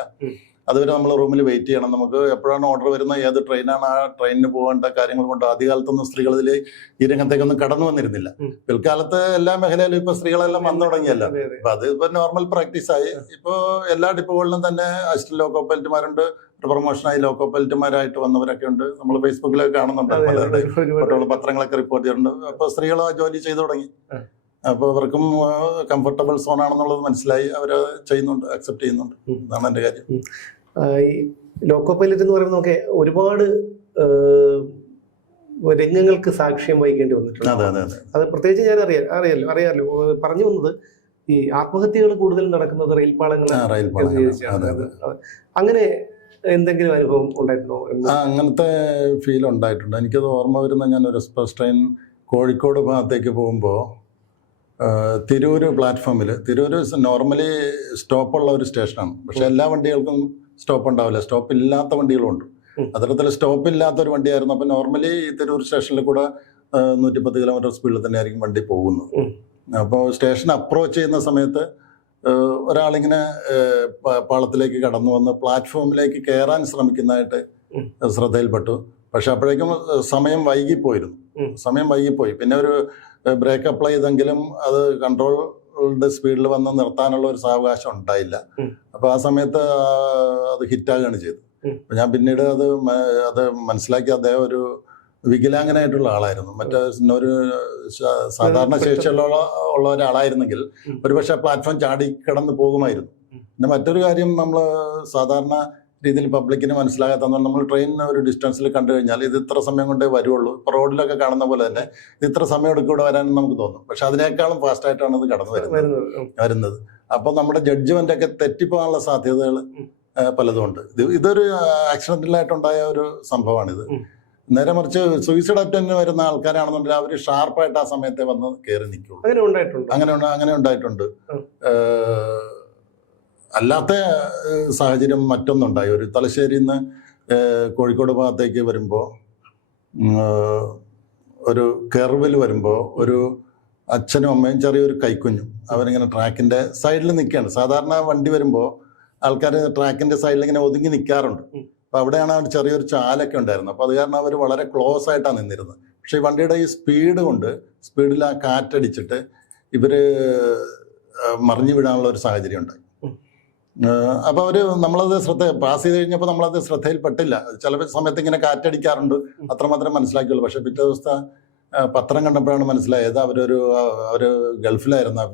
അതുവരെ നമ്മൾ റൂമിൽ വെയിറ്റ് ചെയ്യണം. നമുക്ക് എപ്പോഴാണ് ഓർഡർ വരുന്നത്, ഏത് ട്രെയിനാണ്, ആ ട്രെയിനിന് പോകേണ്ട കാര്യങ്ങൾ കൊണ്ട് ആദ്യകാലത്തൊന്നും സ്ത്രീകൾ ഇതിൽ ഈ രംഗത്തേക്കൊന്നും കടന്നു വന്നിരുന്നില്ല. പിൽക്കാലത്ത് എല്ലാ മേഖലയിലും ഇപ്പൊ സ്ത്രീകളെല്ലാം വന്നു തുടങ്ങിയല്ലോ. അപ്പൊ അത് ഇപ്പൊ നോർമൽ പ്രാക്ടീസ് ആയി. ഇപ്പൊ എല്ലാ ഡിപ്പോകളിലും തന്നെ അസിസ്റ്റന്റ് ലോക്കോ പൈലറ്റുമാരുണ്ട്, പ്രൊമോഷനായി ലോക്കോ പൈലറ്റുമാരായിട്ട് വന്നവരൊക്കെ ഉണ്ട്. നമ്മൾ ഫേസ്ബുക്കിലൊക്കെ കാണുന്നുണ്ട്, പലരുടെ ഫോട്ടോകൾ, പത്രങ്ങളൊക്കെ റിപ്പോർട്ട് ചെയ്തിട്ടുണ്ട്. അപ്പൊ സ്ത്രീകൾ ആ ജോലി ചെയ്തു തുടങ്ങി. അപ്പോൾ അവർക്കും കംഫർട്ടബിൾ സോൺ ആണെന്നുള്ളത് മനസ്സിലായി, അവർ ചെയ്യുന്നുണ്ട്, അക്സെപ്റ്റ് ചെയ്യുന്നുണ്ട്. അതാണ് എൻ്റെ കാര്യം. ഈ ലോക്കോ പൈലറ്റ് എന്ന് പറയുമ്പോൾ നമുക്ക് ഒരുപാട് രംഗങ്ങൾക്ക് സാക്ഷ്യം വഹിക്കേണ്ടി വന്നിട്ടുണ്ട്. അതെ അതെ അതെ. അത് പ്രത്യേകിച്ച് ഞാൻ അറിയാലോ പറഞ്ഞു വന്നത് ഈ ആത്മഹത്യകൾ കൂടുതൽ നടക്കുന്നത് റെയിൽപാളങ്ങൾ. അങ്ങനെ എന്തെങ്കിലും അനുഭവം ഉണ്ടായിട്ടുണ്ടോ? അങ്ങനത്തെ ഫീൽ ഉണ്ടായിട്ടുണ്ട്. എനിക്കത് ഓർമ്മ വരുന്ന, ഞാനൊരു എക്സ്പ്രസ് ട്രെയിൻ കോഴിക്കോട് ഭാഗത്തേക്ക് പോകുമ്പോൾ തിരൂര് പ്ലാറ്റ്ഫോമിൽ, തിരൂര് നോർമലി സ്റ്റോപ്പുള്ള ഒരു സ്റ്റേഷനാണ്. പക്ഷെ എല്ലാ വണ്ടികൾക്കും സ്റ്റോപ്പ് ഉണ്ടാവില്ല, സ്റ്റോപ്പ് ഇല്ലാത്ത വണ്ടികളും ഉണ്ട്. അത്തരത്തിൽ സ്റ്റോപ്പ് ഇല്ലാത്ത ഒരു വണ്ടിയായിരുന്നു. അപ്പോൾ നോർമലി ഈ തിരൂർ സ്റ്റേഷനിൽ കൂടെ 110 കിലോമീറ്റർ സ്പീഡിൽ തന്നെ ആയിരിക്കും വണ്ടി പോകുന്നത്. അപ്പോൾ സ്റ്റേഷൻ അപ്രോച്ച് ചെയ്യുന്ന സമയത്ത് ഒരാളിങ്ങനെ പാളത്തിലേക്ക് കടന്നു വന്ന് പ്ലാറ്റ്ഫോമിലേക്ക് കയറാൻ ശ്രമിക്കുന്നതായിട്ട് ശ്രദ്ധയിൽപ്പെട്ടു. പക്ഷെ അപ്പോഴേക്കും സമയം വൈകിപ്പോയി. പിന്നെ ഒരു ബ്രേക്ക് അപ്ലൈ ചെയ്തെങ്കിലും അത് കൺട്രോൾഡ് സ്പീഡിൽ വന്ന് നിർത്താനുള്ള ഒരു സാവകാശം ഉണ്ടായില്ല. അപ്പോൾ ആ സമയത്ത് അത് ഹിറ്റാകുകയാണ് ചെയ്തത്. അപ്പോൾ ഞാൻ പിന്നീട് അത് മനസ്സിലാക്കി അദ്ദേഹം ഒരു വികലാംഗനായിട്ടുള്ള ആളായിരുന്നു. ഒരു സാധാരണ ശേഷിയുള്ള ഒരാളായിരുന്നെങ്കിൽ ഒരുപക്ഷെ പ്ലാറ്റ്ഫോം ചാടി കിടന്ന് പോകുമായിരുന്നു. പിന്നെ മറ്റൊരു കാര്യം, നമ്മൾ സാധാരണ രീതിയിൽ പബ്ലിക്കിന് മനസ്സിലാകാത്തതുകൊണ്ട് നമ്മൾ ട്രെയിനിന് ഒരു ഡിസ്റ്റൻസിൽ കണ്ടു കഴിഞ്ഞാൽ ഇത് ഇത്ര സമയം കൊണ്ടേ വരുള്ളൂ. ഇപ്പോൾ റോഡിലൊക്കെ കാണുന്ന പോലെ തന്നെ ഇത് ഇത്ര സമയം എടുക്കും ഇവിടെ വരാൻ നമുക്ക് തോന്നും. പക്ഷെ അതിനേക്കാളും ഫാസ്റ്റായിട്ടാണ് ഇത് കടന്നു വരുന്നത്. അപ്പോൾ നമ്മുടെ ജഡ്ജ്മെന്റ് ഒക്കെ തെറ്റിപ്പോകാനുള്ള സാധ്യതകൾ പലതും ഉണ്ട്. ഇതൊരു ആക്സിഡന്റലായിട്ടുണ്ടായ ഒരു സംഭവമാണിത്. നേരെ മറിച്ച് സൂയിസൈഡ് അറ്റംപ്റ്റിന് വരുന്ന ആൾക്കാരാണെന്നുണ്ടെങ്കിൽ അവർ ഷാർപ്പായിട്ട് ആ സമയത്തെ വന്ന് കയറി നിൽക്കുള്ളൂ. അങ്ങനെ ഉണ്ടായിട്ടുണ്ട്. അല്ലാത്ത സാഹചര്യം മറ്റൊന്നുണ്ടായി. ഒരു തലശ്ശേരിയിൽ നിന്ന് കോഴിക്കോട് ഭാഗത്തേക്ക് വരുമ്പോൾ, ഒരു കെർവിൽ വരുമ്പോൾ ഒരു അച്ഛനും അമ്മയും ചെറിയൊരു കൈക്കുഞ്ഞും അവരിങ്ങനെ ട്രാക്കിൻ്റെ സൈഡിൽ നിൽക്കുകയാണ്. സാധാരണ വണ്ടി വരുമ്പോൾ ആൾക്കാർ ട്രാക്കിൻ്റെ സൈഡിൽ ഇങ്ങനെ ഒതുങ്ങി നിൽക്കാറുണ്ട്. അപ്പോൾ അവിടെയാണ് അവർ ചെറിയൊരു ചാലൊക്കെ ഉണ്ടായിരുന്നത്. അപ്പോൾ അത് കാരണം അവർ വളരെ ക്ലോസ് ആയിട്ടാണ് നിന്നിരുന്നത്. പക്ഷേ ഈ വണ്ടിയുടെ ഈ സ്പീഡ് കൊണ്ട്, സ്പീഡിൽ ആ കാറ്റടിച്ചിട്ട് ഇവർ മറിഞ്ഞു വിടാനുള്ള ഒരു സാഹചര്യം ഉണ്ടായി. അപ്പോൾ നമ്മളത് പാസ് ചെയ്ത് കഴിഞ്ഞപ്പോൾ നമ്മളത് ശ്രദ്ധയിൽപ്പെട്ടില്ല. ചില സമയത്ത് ഇങ്ങനെ കാറ്റടിക്കാറുണ്ട്, അത്രമാത്രം മനസ്സിലാക്കിയുള്ളൂ. പക്ഷെ പിറ്റേ ദിവസത്തെ പത്രം കണ്ടപ്പോഴാണ് മനസ്സിലായത് അവർ ഗൾഫിലായിരുന്നു,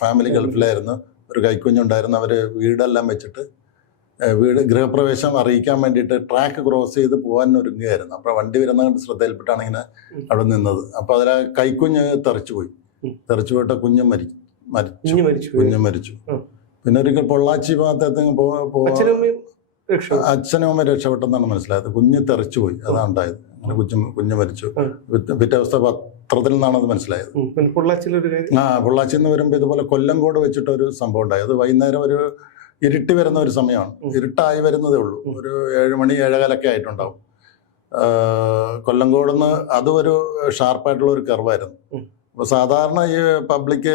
ഫാമിലി ഗൾഫിലായിരുന്നു, ഒരു കൈക്കുഞ്ഞുണ്ടായിരുന്നു. അവർ വീടെല്ലാം വെച്ചിട്ട് ഗൃഹപ്രവേശം അറിയിക്കാൻ വേണ്ടിയിട്ട് ട്രാക്ക് ക്രോസ് ചെയ്ത് പോകാൻ ഒരുങ്ങുകയായിരുന്നു. അപ്പോൾ വണ്ടി വരുന്ന ശ്രദ്ധയിൽപ്പെട്ടാണ് ഇങ്ങനെ അവിടെ നിന്നത്. അപ്പോൾ അതിൽ കൈക്കുഞ്ഞ് തെറിച്ചു പോയിട്ട് കുഞ്ഞും മരിച്ചു. പിന്നെ ഒരിക്കൽ പൊള്ളാച്ചി ഭാഗത്തേക്ക് അച്ഛനും അമ്മ രക്ഷപ്പെട്ടെന്നാണ് മനസ്സിലായത്. കുഞ്ഞ് തെറിച്ചു പോയി, അതാണ് ഉണ്ടായത്. അങ്ങനെ കുഞ്ഞ് മരിച്ചു. പിറ്റേ ദിവസത്തെ പത്രത്തിൽ നിന്നാണ് അത് മനസ്സിലായത്. പൊള്ളാച്ചിയിൽ നിന്ന് വരുമ്പോൾ ഇതുപോലെ കൊല്ലങ്കോട് വെച്ചിട്ടൊരു സംഭവം ഉണ്ടായി. അത് വൈകുന്നേരം ഒരു ഇരുട്ടി വരുന്ന ഒരു സമയമാണ്. ഇരുട്ടായി വരുന്നതേ ഉള്ളൂ. ഒരു 7 മണി 7:15 ആയിട്ടുണ്ടാവും. കൊല്ലങ്കോടുന്ന് അതും ഒരു ഷാർപ്പായിട്ടുള്ള ഒരു കർവായിരുന്നു. അപ്പോൾ സാധാരണ ഈ പബ്ലിക്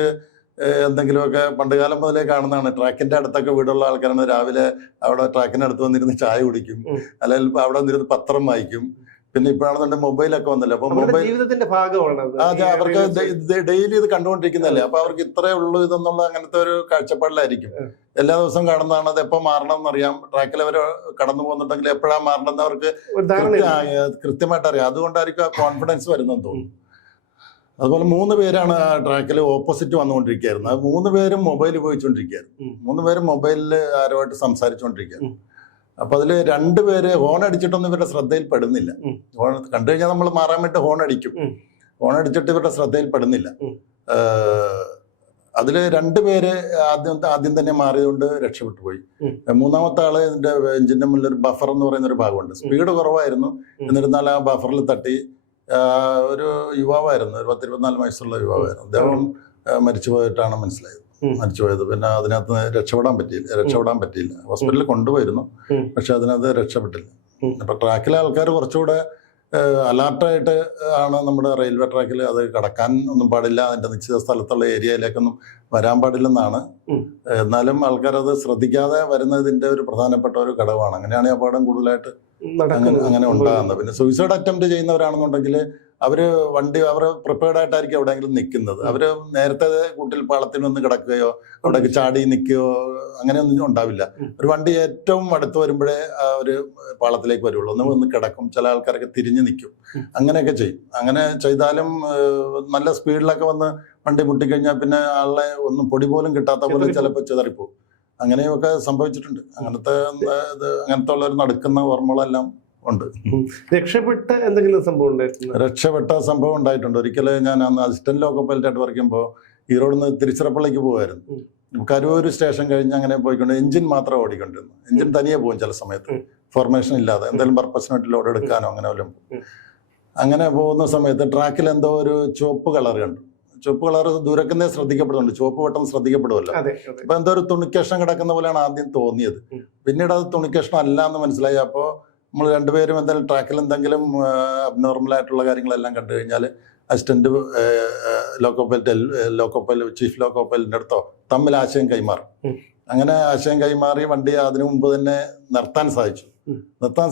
എന്തെങ്കിലുമൊക്കെ പണ്ട് കാലം മുതലേ കാണുന്നതാണ്. ട്രാക്കിന്റെ അടുത്തൊക്കെ വീടുള്ള ആൾക്കാരാണ് രാവിലെ അവിടെ ട്രാക്കിന്റെ അടുത്ത് വന്നിരുന്ന് ചായ കുടിക്കും, അല്ലെങ്കിൽ അവിടെ വന്നിരുന്ന് പത്രം വായിക്കും, പിന്നെ ഇപ്പോഴാണെന്നുണ്ടെങ്കിൽ മൊബൈലൊക്കെ വന്നല്ലോ. അപ്പൊ അവരുടെ മൊബൈൽ ജീവിതത്തിന്റെ ഭാഗമാണ് അത്. അതെ, അവർക്ക് ഡെയിലി ഇത് കണ്ടുകൊണ്ടിരിക്കുന്നതല്ലേ. അപ്പൊ അവർക്ക് ഇത്രേ ഉള്ളൂ ഇതെന്നുള്ള അങ്ങനത്തെ ഒരു കാഴ്ചപ്പാടിലായിരിക്കും. എല്ലാ ദിവസവും കാണുന്നതാണ്, അത് എപ്പോ മാറണം എന്നറിയാം. ട്രാക്കിൽ അവർ കടന്നു പോകുന്നുണ്ടെങ്കിൽ എപ്പോഴാ മാറണമെന്ന് അവർക്ക് കൃത്യമായിട്ട് അറിയാം. അതുകൊണ്ടായിരിക്കും ആ കോൺഫിഡൻസ് വരുന്നതെന്ന് തോന്നുന്നു. അതുപോലെ 3 പേരാണ് ആ ട്രാക്കിൽ ഓപ്പോസിറ്റ് വന്നുകൊണ്ടിരിക്കുകയായിരുന്നു. അത് 3 പേരും മൊബൈൽ ഉപയോഗിച്ചുകൊണ്ടിരിക്കുകയായിരുന്നു. 3 പേരും മൊബൈലിൽ ആരുമായിട്ട് സംസാരിച്ചുകൊണ്ടിരിക്കുകയായിരുന്നു. അപ്പൊ അതില് 2 പേര് ഹോൺ അടിച്ചിട്ടൊന്നും ഇവരുടെ ശ്രദ്ധയിൽ പെടുന്നില്ല. ഹോൺ കണ്ടു കഴിഞ്ഞാൽ നമ്മൾ മാറാൻ വേണ്ടി ഹോൺ അടിക്കും. ഹോൺ അടിച്ചിട്ട് ഇവരുടെ ശ്രദ്ധയിൽ പെടുന്നില്ല. അതില് 2 പേര് ആദ്യം തന്നെ മാറിയതുകൊണ്ട് രക്ഷപ്പെട്ടു പോയി. 3-ാമത്തെ ആള് ഇതിന്റെ എഞ്ചിന്റെ മുന്നിൽ ഒരു ബഫർ എന്ന് പറയുന്ന ഒരു ഭാഗമുണ്ട്. സ്പീഡ് കുറവായിരുന്നു, എന്നിരുന്നാൽ ആ ബഫറിൽ തട്ടി ഒരു യുവാവായിരുന്നു, ഒരു 10-24 വയസ്സുള്ള യുവാവായിരുന്നു. അദ്ദേഹം മരിച്ചുപോയിട്ടാണ് മരിച്ചുപോയത്. പിന്നെ അതിനകത്ത് രക്ഷപ്പെടാൻ പറ്റിയില്ല. ഹോസ്പിറ്റലിൽ കൊണ്ടുപോയിരുന്നു, പക്ഷെ അതിനകത്ത് രക്ഷപ്പെട്ടില്ല. അപ്പൊ ട്രാക്കിലെ ആൾക്കാർ കുറച്ചുകൂടെ അലർട്ടായിട്ട് ആണ്. നമ്മുടെ റെയിൽവേ ട്രാക്കിൽ അത് കടക്കാൻ ഒന്നും പാടില്ല, അതിന്റെ നിശ്ചിത സ്ഥലത്തുള്ള ഏരിയയിലേക്കൊന്നും വരാൻ പാടില്ലെന്നാണ്. എന്നാലും ആൾക്കാർ അത് ശ്രദ്ധിക്കാതെ വരുന്നതിന്റെ ഒരു പ്രധാനപ്പെട്ട ഒരു ഘടകമാണ്. അങ്ങനെയാണ് ഈ അപകടം കൂടുതലായിട്ട് അങ്ങനെ ഉണ്ടാകുന്നത്. പിന്നെ സൂയിസൈഡ് അറ്റംപ്റ്റ് ചെയ്യുന്നവരാണെന്നുണ്ടെങ്കിൽ അവര് പ്രിപ്പയർഡ് ആയിട്ടായിരിക്കും എവിടെയെങ്കിലും നിൽക്കുന്നത്. അവര് നേരത്തെ കൂട്ടിൽ പാളത്തിൽ വന്ന് കിടക്കുകയോ അവിടേക്ക് ചാടി നിൽക്കുകയോ അങ്ങനെയൊന്നും ഉണ്ടാവില്ല. ഒരു വണ്ടി ഏറ്റവും അടുത്ത് വരുമ്പോഴേ ഒരു പാളത്തിലേക്ക് വരുള്ളൂ, ഒന്ന് കിടക്കും. ചില ആൾക്കാരൊക്കെ തിരിഞ്ഞു നിൽക്കും, അങ്ങനെയൊക്കെ ചെയ്യും. അങ്ങനെ ചെയ്താലും നല്ല സ്പീഡിലൊക്കെ വന്ന് വണ്ടി മുട്ടിക്കഴിഞ്ഞാൽ പിന്നെ ആളെ ഒന്നും പൊടി പോലും കിട്ടാത്ത പോലെ ചിലപ്പോൾ ചിതറിപ്പോകും. അങ്ങനെയൊക്കെ സംഭവിച്ചിട്ടുണ്ട്. അങ്ങനത്തെ ഉള്ള ഒരു നടക്കുന്ന ഓർമ്മകളെല്ലാം ഉണ്ട്. രക്ഷപ്പെട്ട എന്തെങ്കിലും സംഭവം ഉണ്ടായിട്ടുണ്ട്? രക്ഷപ്പെട്ട സംഭവം ഉണ്ടായിട്ടുണ്ട്. ഒരിക്കലും ഞാൻ അന്ന് അസിസ്റ്റന്റ് ലോക്കോ പൈലറ്റായിട്ട് വർക്ക് ചെയ്യുമ്പോൾ ഈറോഡിൽ നിന്ന് തിരുച്ചിറപ്പള്ളിക്ക് പോകുമായിരുന്നു. കരൂർ സ്റ്റേഷൻ കഴിഞ്ഞ് അങ്ങനെ പോയിക്കൊണ്ട് എഞ്ചിൻ മാത്രം ഓടിക്കൊണ്ടിരുന്നു. എഞ്ചിൻ തനിയെ പോകും ചില സമയത്ത്, ഫോർമേഷൻ ഇല്ലാതെ എന്തെങ്കിലും പർപ്പസിനായിട്ട് ലോഡ് എടുക്കാനോ അങ്ങനെ വല്ലതും. അങ്ങനെ പോകുന്ന സമയത്ത് ട്രാക്കിൽ എന്തോ ഒരു ചുവപ്പ് കളർ കണ്ടു. ചുവപ്പ് കളർ ദൂരക്കുന്നേ ശ്രദ്ധിക്കപ്പെടുന്നുണ്ട്, ചുവപ്പ് പെട്ടെന്ന് ശ്രദ്ധിക്കപ്പെടുമല്ലോ. അപ്പൊ എന്തോ ഒരു തുണിക്കഷ്ണം കിടക്കുന്ന പോലെയാണ് ആദ്യം തോന്നിയത്. പിന്നീട് അത് തുണിക്കഷ്ണം അല്ല എന്ന് മനസ്സിലായി. അപ്പോൾ നമ്മൾ 2 പേരും എന്തായാലും ട്രാക്കിൽ എന്തെങ്കിലും അബ്നോർമൽ ആയിട്ടുള്ള കാര്യങ്ങളെല്ലാം കണ്ടു കഴിഞ്ഞാൽ assistant loco pilot chief loco പൈലറ്റിന്റെ അടുത്തോ തമ്മിൽ ആശയം കൈമാറും. അങ്ങനെ ആശയം കൈമാറി വണ്ടി അതിനു മുമ്പ് തന്നെ നിർത്താൻ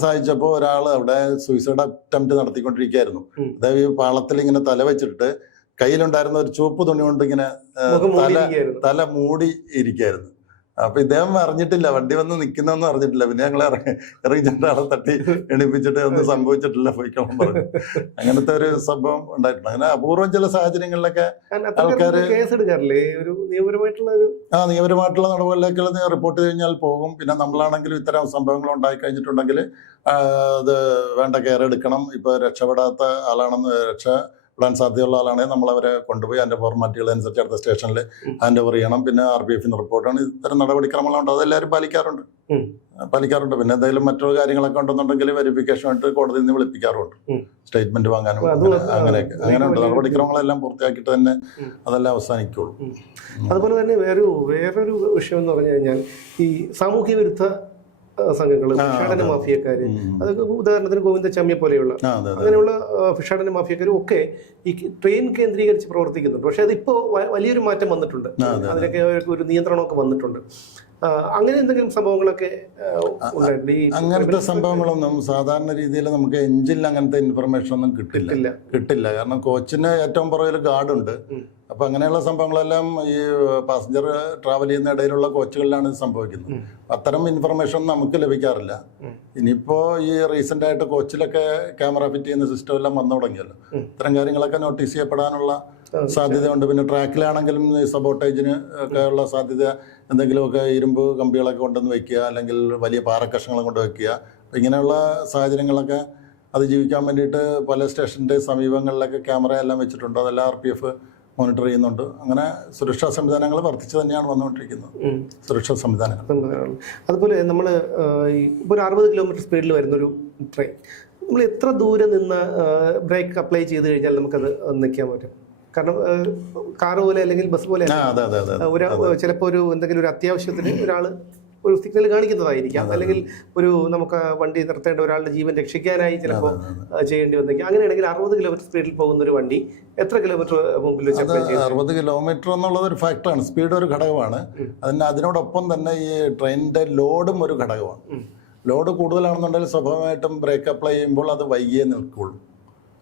സാധിച്ചപ്പോൾ ഒരാൾ അവിടെ സൂയിസൈഡ് അറ്റംപ്റ്റ് നടത്തിക്കൊണ്ടിരിക്കുകയായിരുന്നു. അതായത് ഈ പാളത്തിൽ ഇങ്ങനെ തല വെച്ചിട്ട് കയ്യിലുണ്ടായിരുന്ന ഒരു ചുവപ്പ് തുണി കൊണ്ട് ഇങ്ങനെ തല മൂടി ഇരിക്കുകയായിരുന്നു. അപ്പൊ ഇദ്ദേഹം അറിഞ്ഞിട്ടില്ല, വണ്ടി വന്ന് നിൽക്കുന്നൊന്നും അറിഞ്ഞിട്ടില്ല. പിന്നെ ഞങ്ങൾ ഇറങ്ങിച്ചിട്ട് ആളെ തട്ടി എണിപ്പിച്ചിട്ട് ഒന്നും സംഭവിച്ചിട്ടില്ല, പോയിക്കണം പറഞ്ഞു. അങ്ങനത്തെ ഒരു സംഭവം ഉണ്ടായിട്ടുണ്ട്. അങ്ങനെ അപൂർവം ചില സാഹചര്യങ്ങളിലൊക്കെ ആൾക്കാര് നിയമപരമായിട്ടുള്ള നടപടികളിലേക്ക് റിപ്പോർട്ട് കഴിഞ്ഞാൽ പോകും. പിന്നെ നമ്മളാണെങ്കിലും ഇത്തരം സംഭവങ്ങൾ ഉണ്ടായി കഴിഞ്ഞിട്ടുണ്ടെങ്കിൽ അത് വേണ്ട കെയർ എടുക്കണം. ഇപ്പൊ രക്ഷപ്പെടാത്ത ആളാണെന്ന് രക്ഷപ്പെടാൻ സാധ്യതയുള്ള ആളാണെങ്കിൽ നമ്മൾ അവരെ കൊണ്ടുപോയി അതിന്റെ ഫോർമാറ്റുകൾ അനുസരിച്ച് അടുത്ത സ്റ്റേഷനിൽ ഹാൻഡ് ഓവർ ചെയ്യണം. പിന്നെ RPF റിപ്പോർട്ടാണ്. ഇത്തരം നടപടിക്രമങ്ങളുണ്ട്, അതെല്ലാവരും പാലിക്കാറുണ്ട്. പിന്നെ എന്തെങ്കിലും മറ്റൊരു കാര്യങ്ങളൊക്കെ ഉണ്ടെന്നുണ്ടെങ്കിൽ വെരിഫിക്കേഷൻ ആയിട്ട് കോടതിയിൽ നിന്ന് വിളിപ്പിക്കാറുണ്ട്, സ്റ്റേറ്റ്മെന്റ് വാങ്ങാനും അങ്ങനെയുണ്ട്. നടപടിക്രമങ്ങളെല്ലാം പൂർത്തിയാക്കിയിട്ട് തന്നെ അതെല്ലാം അവസാനിക്കുള്ളൂ. അതുപോലെ തന്നെ വേറൊരു വിഷയം എന്ന് പറഞ്ഞു കഴിഞ്ഞാൽ ഈ സാമൂഹ്യ വിരുദ്ധ സംഘങ്ങൾ, ഭിക്ഷാടന മാഫിയക്കാര്, അതൊക്കെ ഉദാഹരണത്തിന് ഗോവിന്ദച്ചാമിയെ പോലെയുള്ള അങ്ങനെയുള്ള ഭിക്ഷാടന മാഫിയക്കാരും ഒക്കെ ഈ ട്രെയിൻ കേന്ദ്രീകരിച്ച് പ്രവർത്തിക്കുന്നുണ്ട്. പക്ഷെ അതിപ്പോ വലിയൊരു മാറ്റം വന്നിട്ടുണ്ട്, അതിനൊക്കെ ഒരു നിയന്ത്രണമൊക്കെ വന്നിട്ടുണ്ട്. അങ്ങനെ എന്തെങ്കിലും സംഭവങ്ങളൊക്കെ ഉണ്ടായിട്ടുണ്ട്? അങ്ങനത്തെ സംഭവങ്ങളൊന്നും സാധാരണ രീതിയിൽ നമുക്ക് എഞ്ചിനിൽ അങ്ങനത്തെ ഇൻഫർമേഷൻ ഒന്നും കിട്ടില്ല. കാരണം കോച്ചിന് ഏറ്റവും പുറകിൽ ഗാർഡുണ്ട്. അപ്പൊ അങ്ങനെയുള്ള സംഭവങ്ങളെല്ലാം ഈ പാസഞ്ചർ ട്രാവൽ ചെയ്യുന്ന ഇടയിലുള്ള കോച്ചുകളിലാണ് സംഭവിക്കുന്നത്. അത്തരം ഇൻഫർമേഷൻ നമുക്ക് ലഭിക്കാറില്ല. ഇനിയിപ്പോ ഈ റീസെന്റ് ആയിട്ട് കോച്ചിലൊക്കെ ക്യാമറ ഫിറ്റ് ചെയ്യുന്ന സിസ്റ്റം എല്ലാം വന്നു തുടങ്ങിയല്ലോ. ഇത്തരം കാര്യങ്ങളൊക്കെ നോട്ടീസ് ചെയ്യപ്പെടാനുള്ള സാധ്യതയുണ്ട്. പിന്നെ ട്രാക്കിലാണെങ്കിലും സബോട്ടേജിന് ഒക്കെ ഉള്ള സാധ്യത, എന്തെങ്കിലുമൊക്കെ ഇരുമ്പ് കമ്പികളൊക്കെ കൊണ്ടുവന്ന് വെക്കുക, അല്ലെങ്കിൽ വലിയ പാറക്കഷ്ണങ്ങൾ കൊണ്ട് വെക്കുക. ഇങ്ങനെയുള്ള സാഹചര്യങ്ങളൊക്കെ അതിജീവിക്കാൻ വേണ്ടിയിട്ട് പല സ്റ്റേഷൻ്റെ സമീപങ്ങളിലൊക്കെ ക്യാമറ എല്ലാം വെച്ചിട്ടുണ്ട്. അതെല്ലാം RPF മോണിറ്റർ ചെയ്യുന്നുണ്ട്. അങ്ങനെ സുരക്ഷാ സംവിധാനങ്ങൾ വർദ്ധിച്ചു തന്നെയാണ് വന്നുകൊണ്ടിരിക്കുന്നത്, സുരക്ഷാ സംവിധാനങ്ങൾ. അതുപോലെ നമ്മൾ ഇപ്പോൾ ഒരു 60 കിലോമീറ്റർ സ്പീഡിൽ വരുന്നൊരു ട്രെയിൻ, നമ്മൾ എത്ര ദൂരെ നിന്ന് ബ്രേക്ക് അപ്ലൈ ചെയ്ത് കഴിഞ്ഞാൽ നമുക്കത് നിൽക്കാൻ പറ്റും? കാരണം കാറ് പോലെ അല്ലെങ്കിൽ ബസ് പോലെ ചിലപ്പോൾ ഒരു എന്തെങ്കിലും ഒരു അത്യാവശ്യത്തിന് ഒരാൾ ഒരു സിഗ്നൽ കാണിക്കുന്നതായിരിക്കാം, അല്ലെങ്കിൽ നമുക്ക് വണ്ടി നിർത്തേണ്ട ഒരാളുടെ ജീവൻ രക്ഷിക്കാനായി ചിലപ്പോൾ ചെയ്യേണ്ടി വന്നേക്കാം. അങ്ങനെയാണെങ്കിൽ 60 കിലോമീറ്റർ സ്പീഡിൽ പോകുന്ന ഒരു വണ്ടി എത്ര കിലോമീറ്റർ മുമ്പിൽ വെച്ച് 60 കിലോമീറ്റർ എന്നുള്ളത് ഒരു ഫാക്ടറാണ്. സ്പീഡ് ഒരു ഘടകമാണ്. അതിനോടൊപ്പം തന്നെ ഈ ട്രെയിനിന്റെ ലോഡും ഒരു ഘടകമാണ്. ലോഡ് കൂടുതലാണെന്നുണ്ടെങ്കിൽ സ്വാഭാവികമായിട്ടും ബ്രേക്ക് അപ്ലൈ ചെയ്യുമ്പോൾ അത് വൈകിയേ നിൽക്കുകയുള്ളൂ.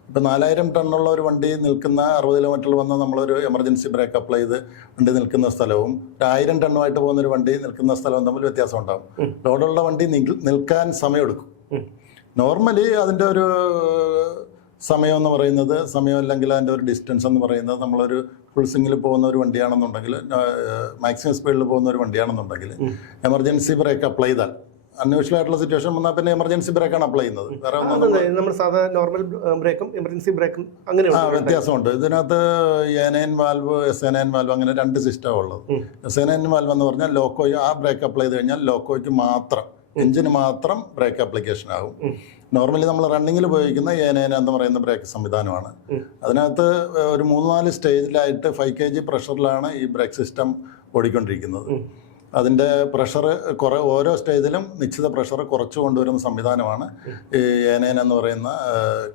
ഇപ്പം 4000 ടണ്ണുള്ള ഒരു വണ്ടി നിൽക്കുന്ന 60 കിലോമീറ്ററിൽ വന്ന് നമ്മളൊരു എമർജൻസി ബ്രേക്ക് അപ്ലൈ ചെയ്ത് വണ്ടി നിൽക്കുന്ന സ്ഥലവും 1000 ടണ്ണുമായിട്ട് പോകുന്ന ഒരു വണ്ടി നിൽക്കുന്ന സ്ഥലവും തമ്മിൽ വ്യത്യാസം ഉണ്ടാകും. ലോഡുള്ള വണ്ടി നിൽക്കാൻ സമയമെടുക്കും. നോർമലി അതിൻ്റെ ഒരു സമയം എന്ന് പറയുന്നത്, സമയം അല്ലെങ്കിൽ അതിൻ്റെ ഒരു ഡിസ്റ്റൻസ് എന്ന് പറയുന്നത്, നമ്മളൊരു ഫുൾ സ്വിങ്ങിൽ പോകുന്ന ഒരു വണ്ടിയാണെന്നുണ്ടെങ്കിൽ, മാക്സിമം സ്പീഡിൽ പോകുന്ന ഒരു വണ്ടിയാണെന്നുണ്ടെങ്കിൽ എമർജൻസി ബ്രേക്ക് അപ്ലൈ ചെയ്താൽ, അൺയൂഷ്വൽ ആയിട്ടുള്ള സിറ്റുവേഷൻ വന്നാൽ പിന്നെ എമർജൻസി ബ്രേക്കാണ് അപ്ലൈ ചെയ്യുന്നത്. വേറെ നമ്മൾ സാധാരണ നോർമൽ ബ്രേക്കും എമർജൻസി ബ്രേക്കും അങ്ങനെ വ്യത്യാസമുണ്ട്. ഇതിനകത്ത് A9 വാൽവ്, SA9 വാൽവ്, അങ്ങനെ 2 സിസ്റ്റമാണ് ഉള്ളത്. SA9 വാൽവ് എന്ന് പറഞ്ഞാൽ ലോക്കോ, ആ ബ്രേക്ക് അപ്ലൈ ചെയ്ത് കഴിഞ്ഞാൽ ലോക്കോയ്ക്ക് മാത്രം, എഞ്ചിന് മാത്രം ബ്രേക്ക് ആപ്ലിക്കേഷൻ ആകും. നോർമലി നമ്മൾ റണ്ണിങ്ങിൽ ഉപയോഗിക്കുന്ന A9 എന്ന് പറയുന്ന ബ്രേക്ക് സംവിധാനമാണ്. അതിനകത്ത് ഒരു 3-4 സ്റ്റേജിലായിട്ട് 5 kg പ്രഷറിലാണ് ഈ ബ്രേക്ക് സിസ്റ്റം ഓടിക്കൊണ്ടിരിക്കുന്നത്. അതിൻ്റെ പ്രഷർ ഓരോ സ്റ്റേജിലും നിശ്ചിത പ്രഷർ കുറച്ചു കൊണ്ടുവരുന്ന സംവിധാനമാണ് ഈ A9 എന്ന് പറയുന്ന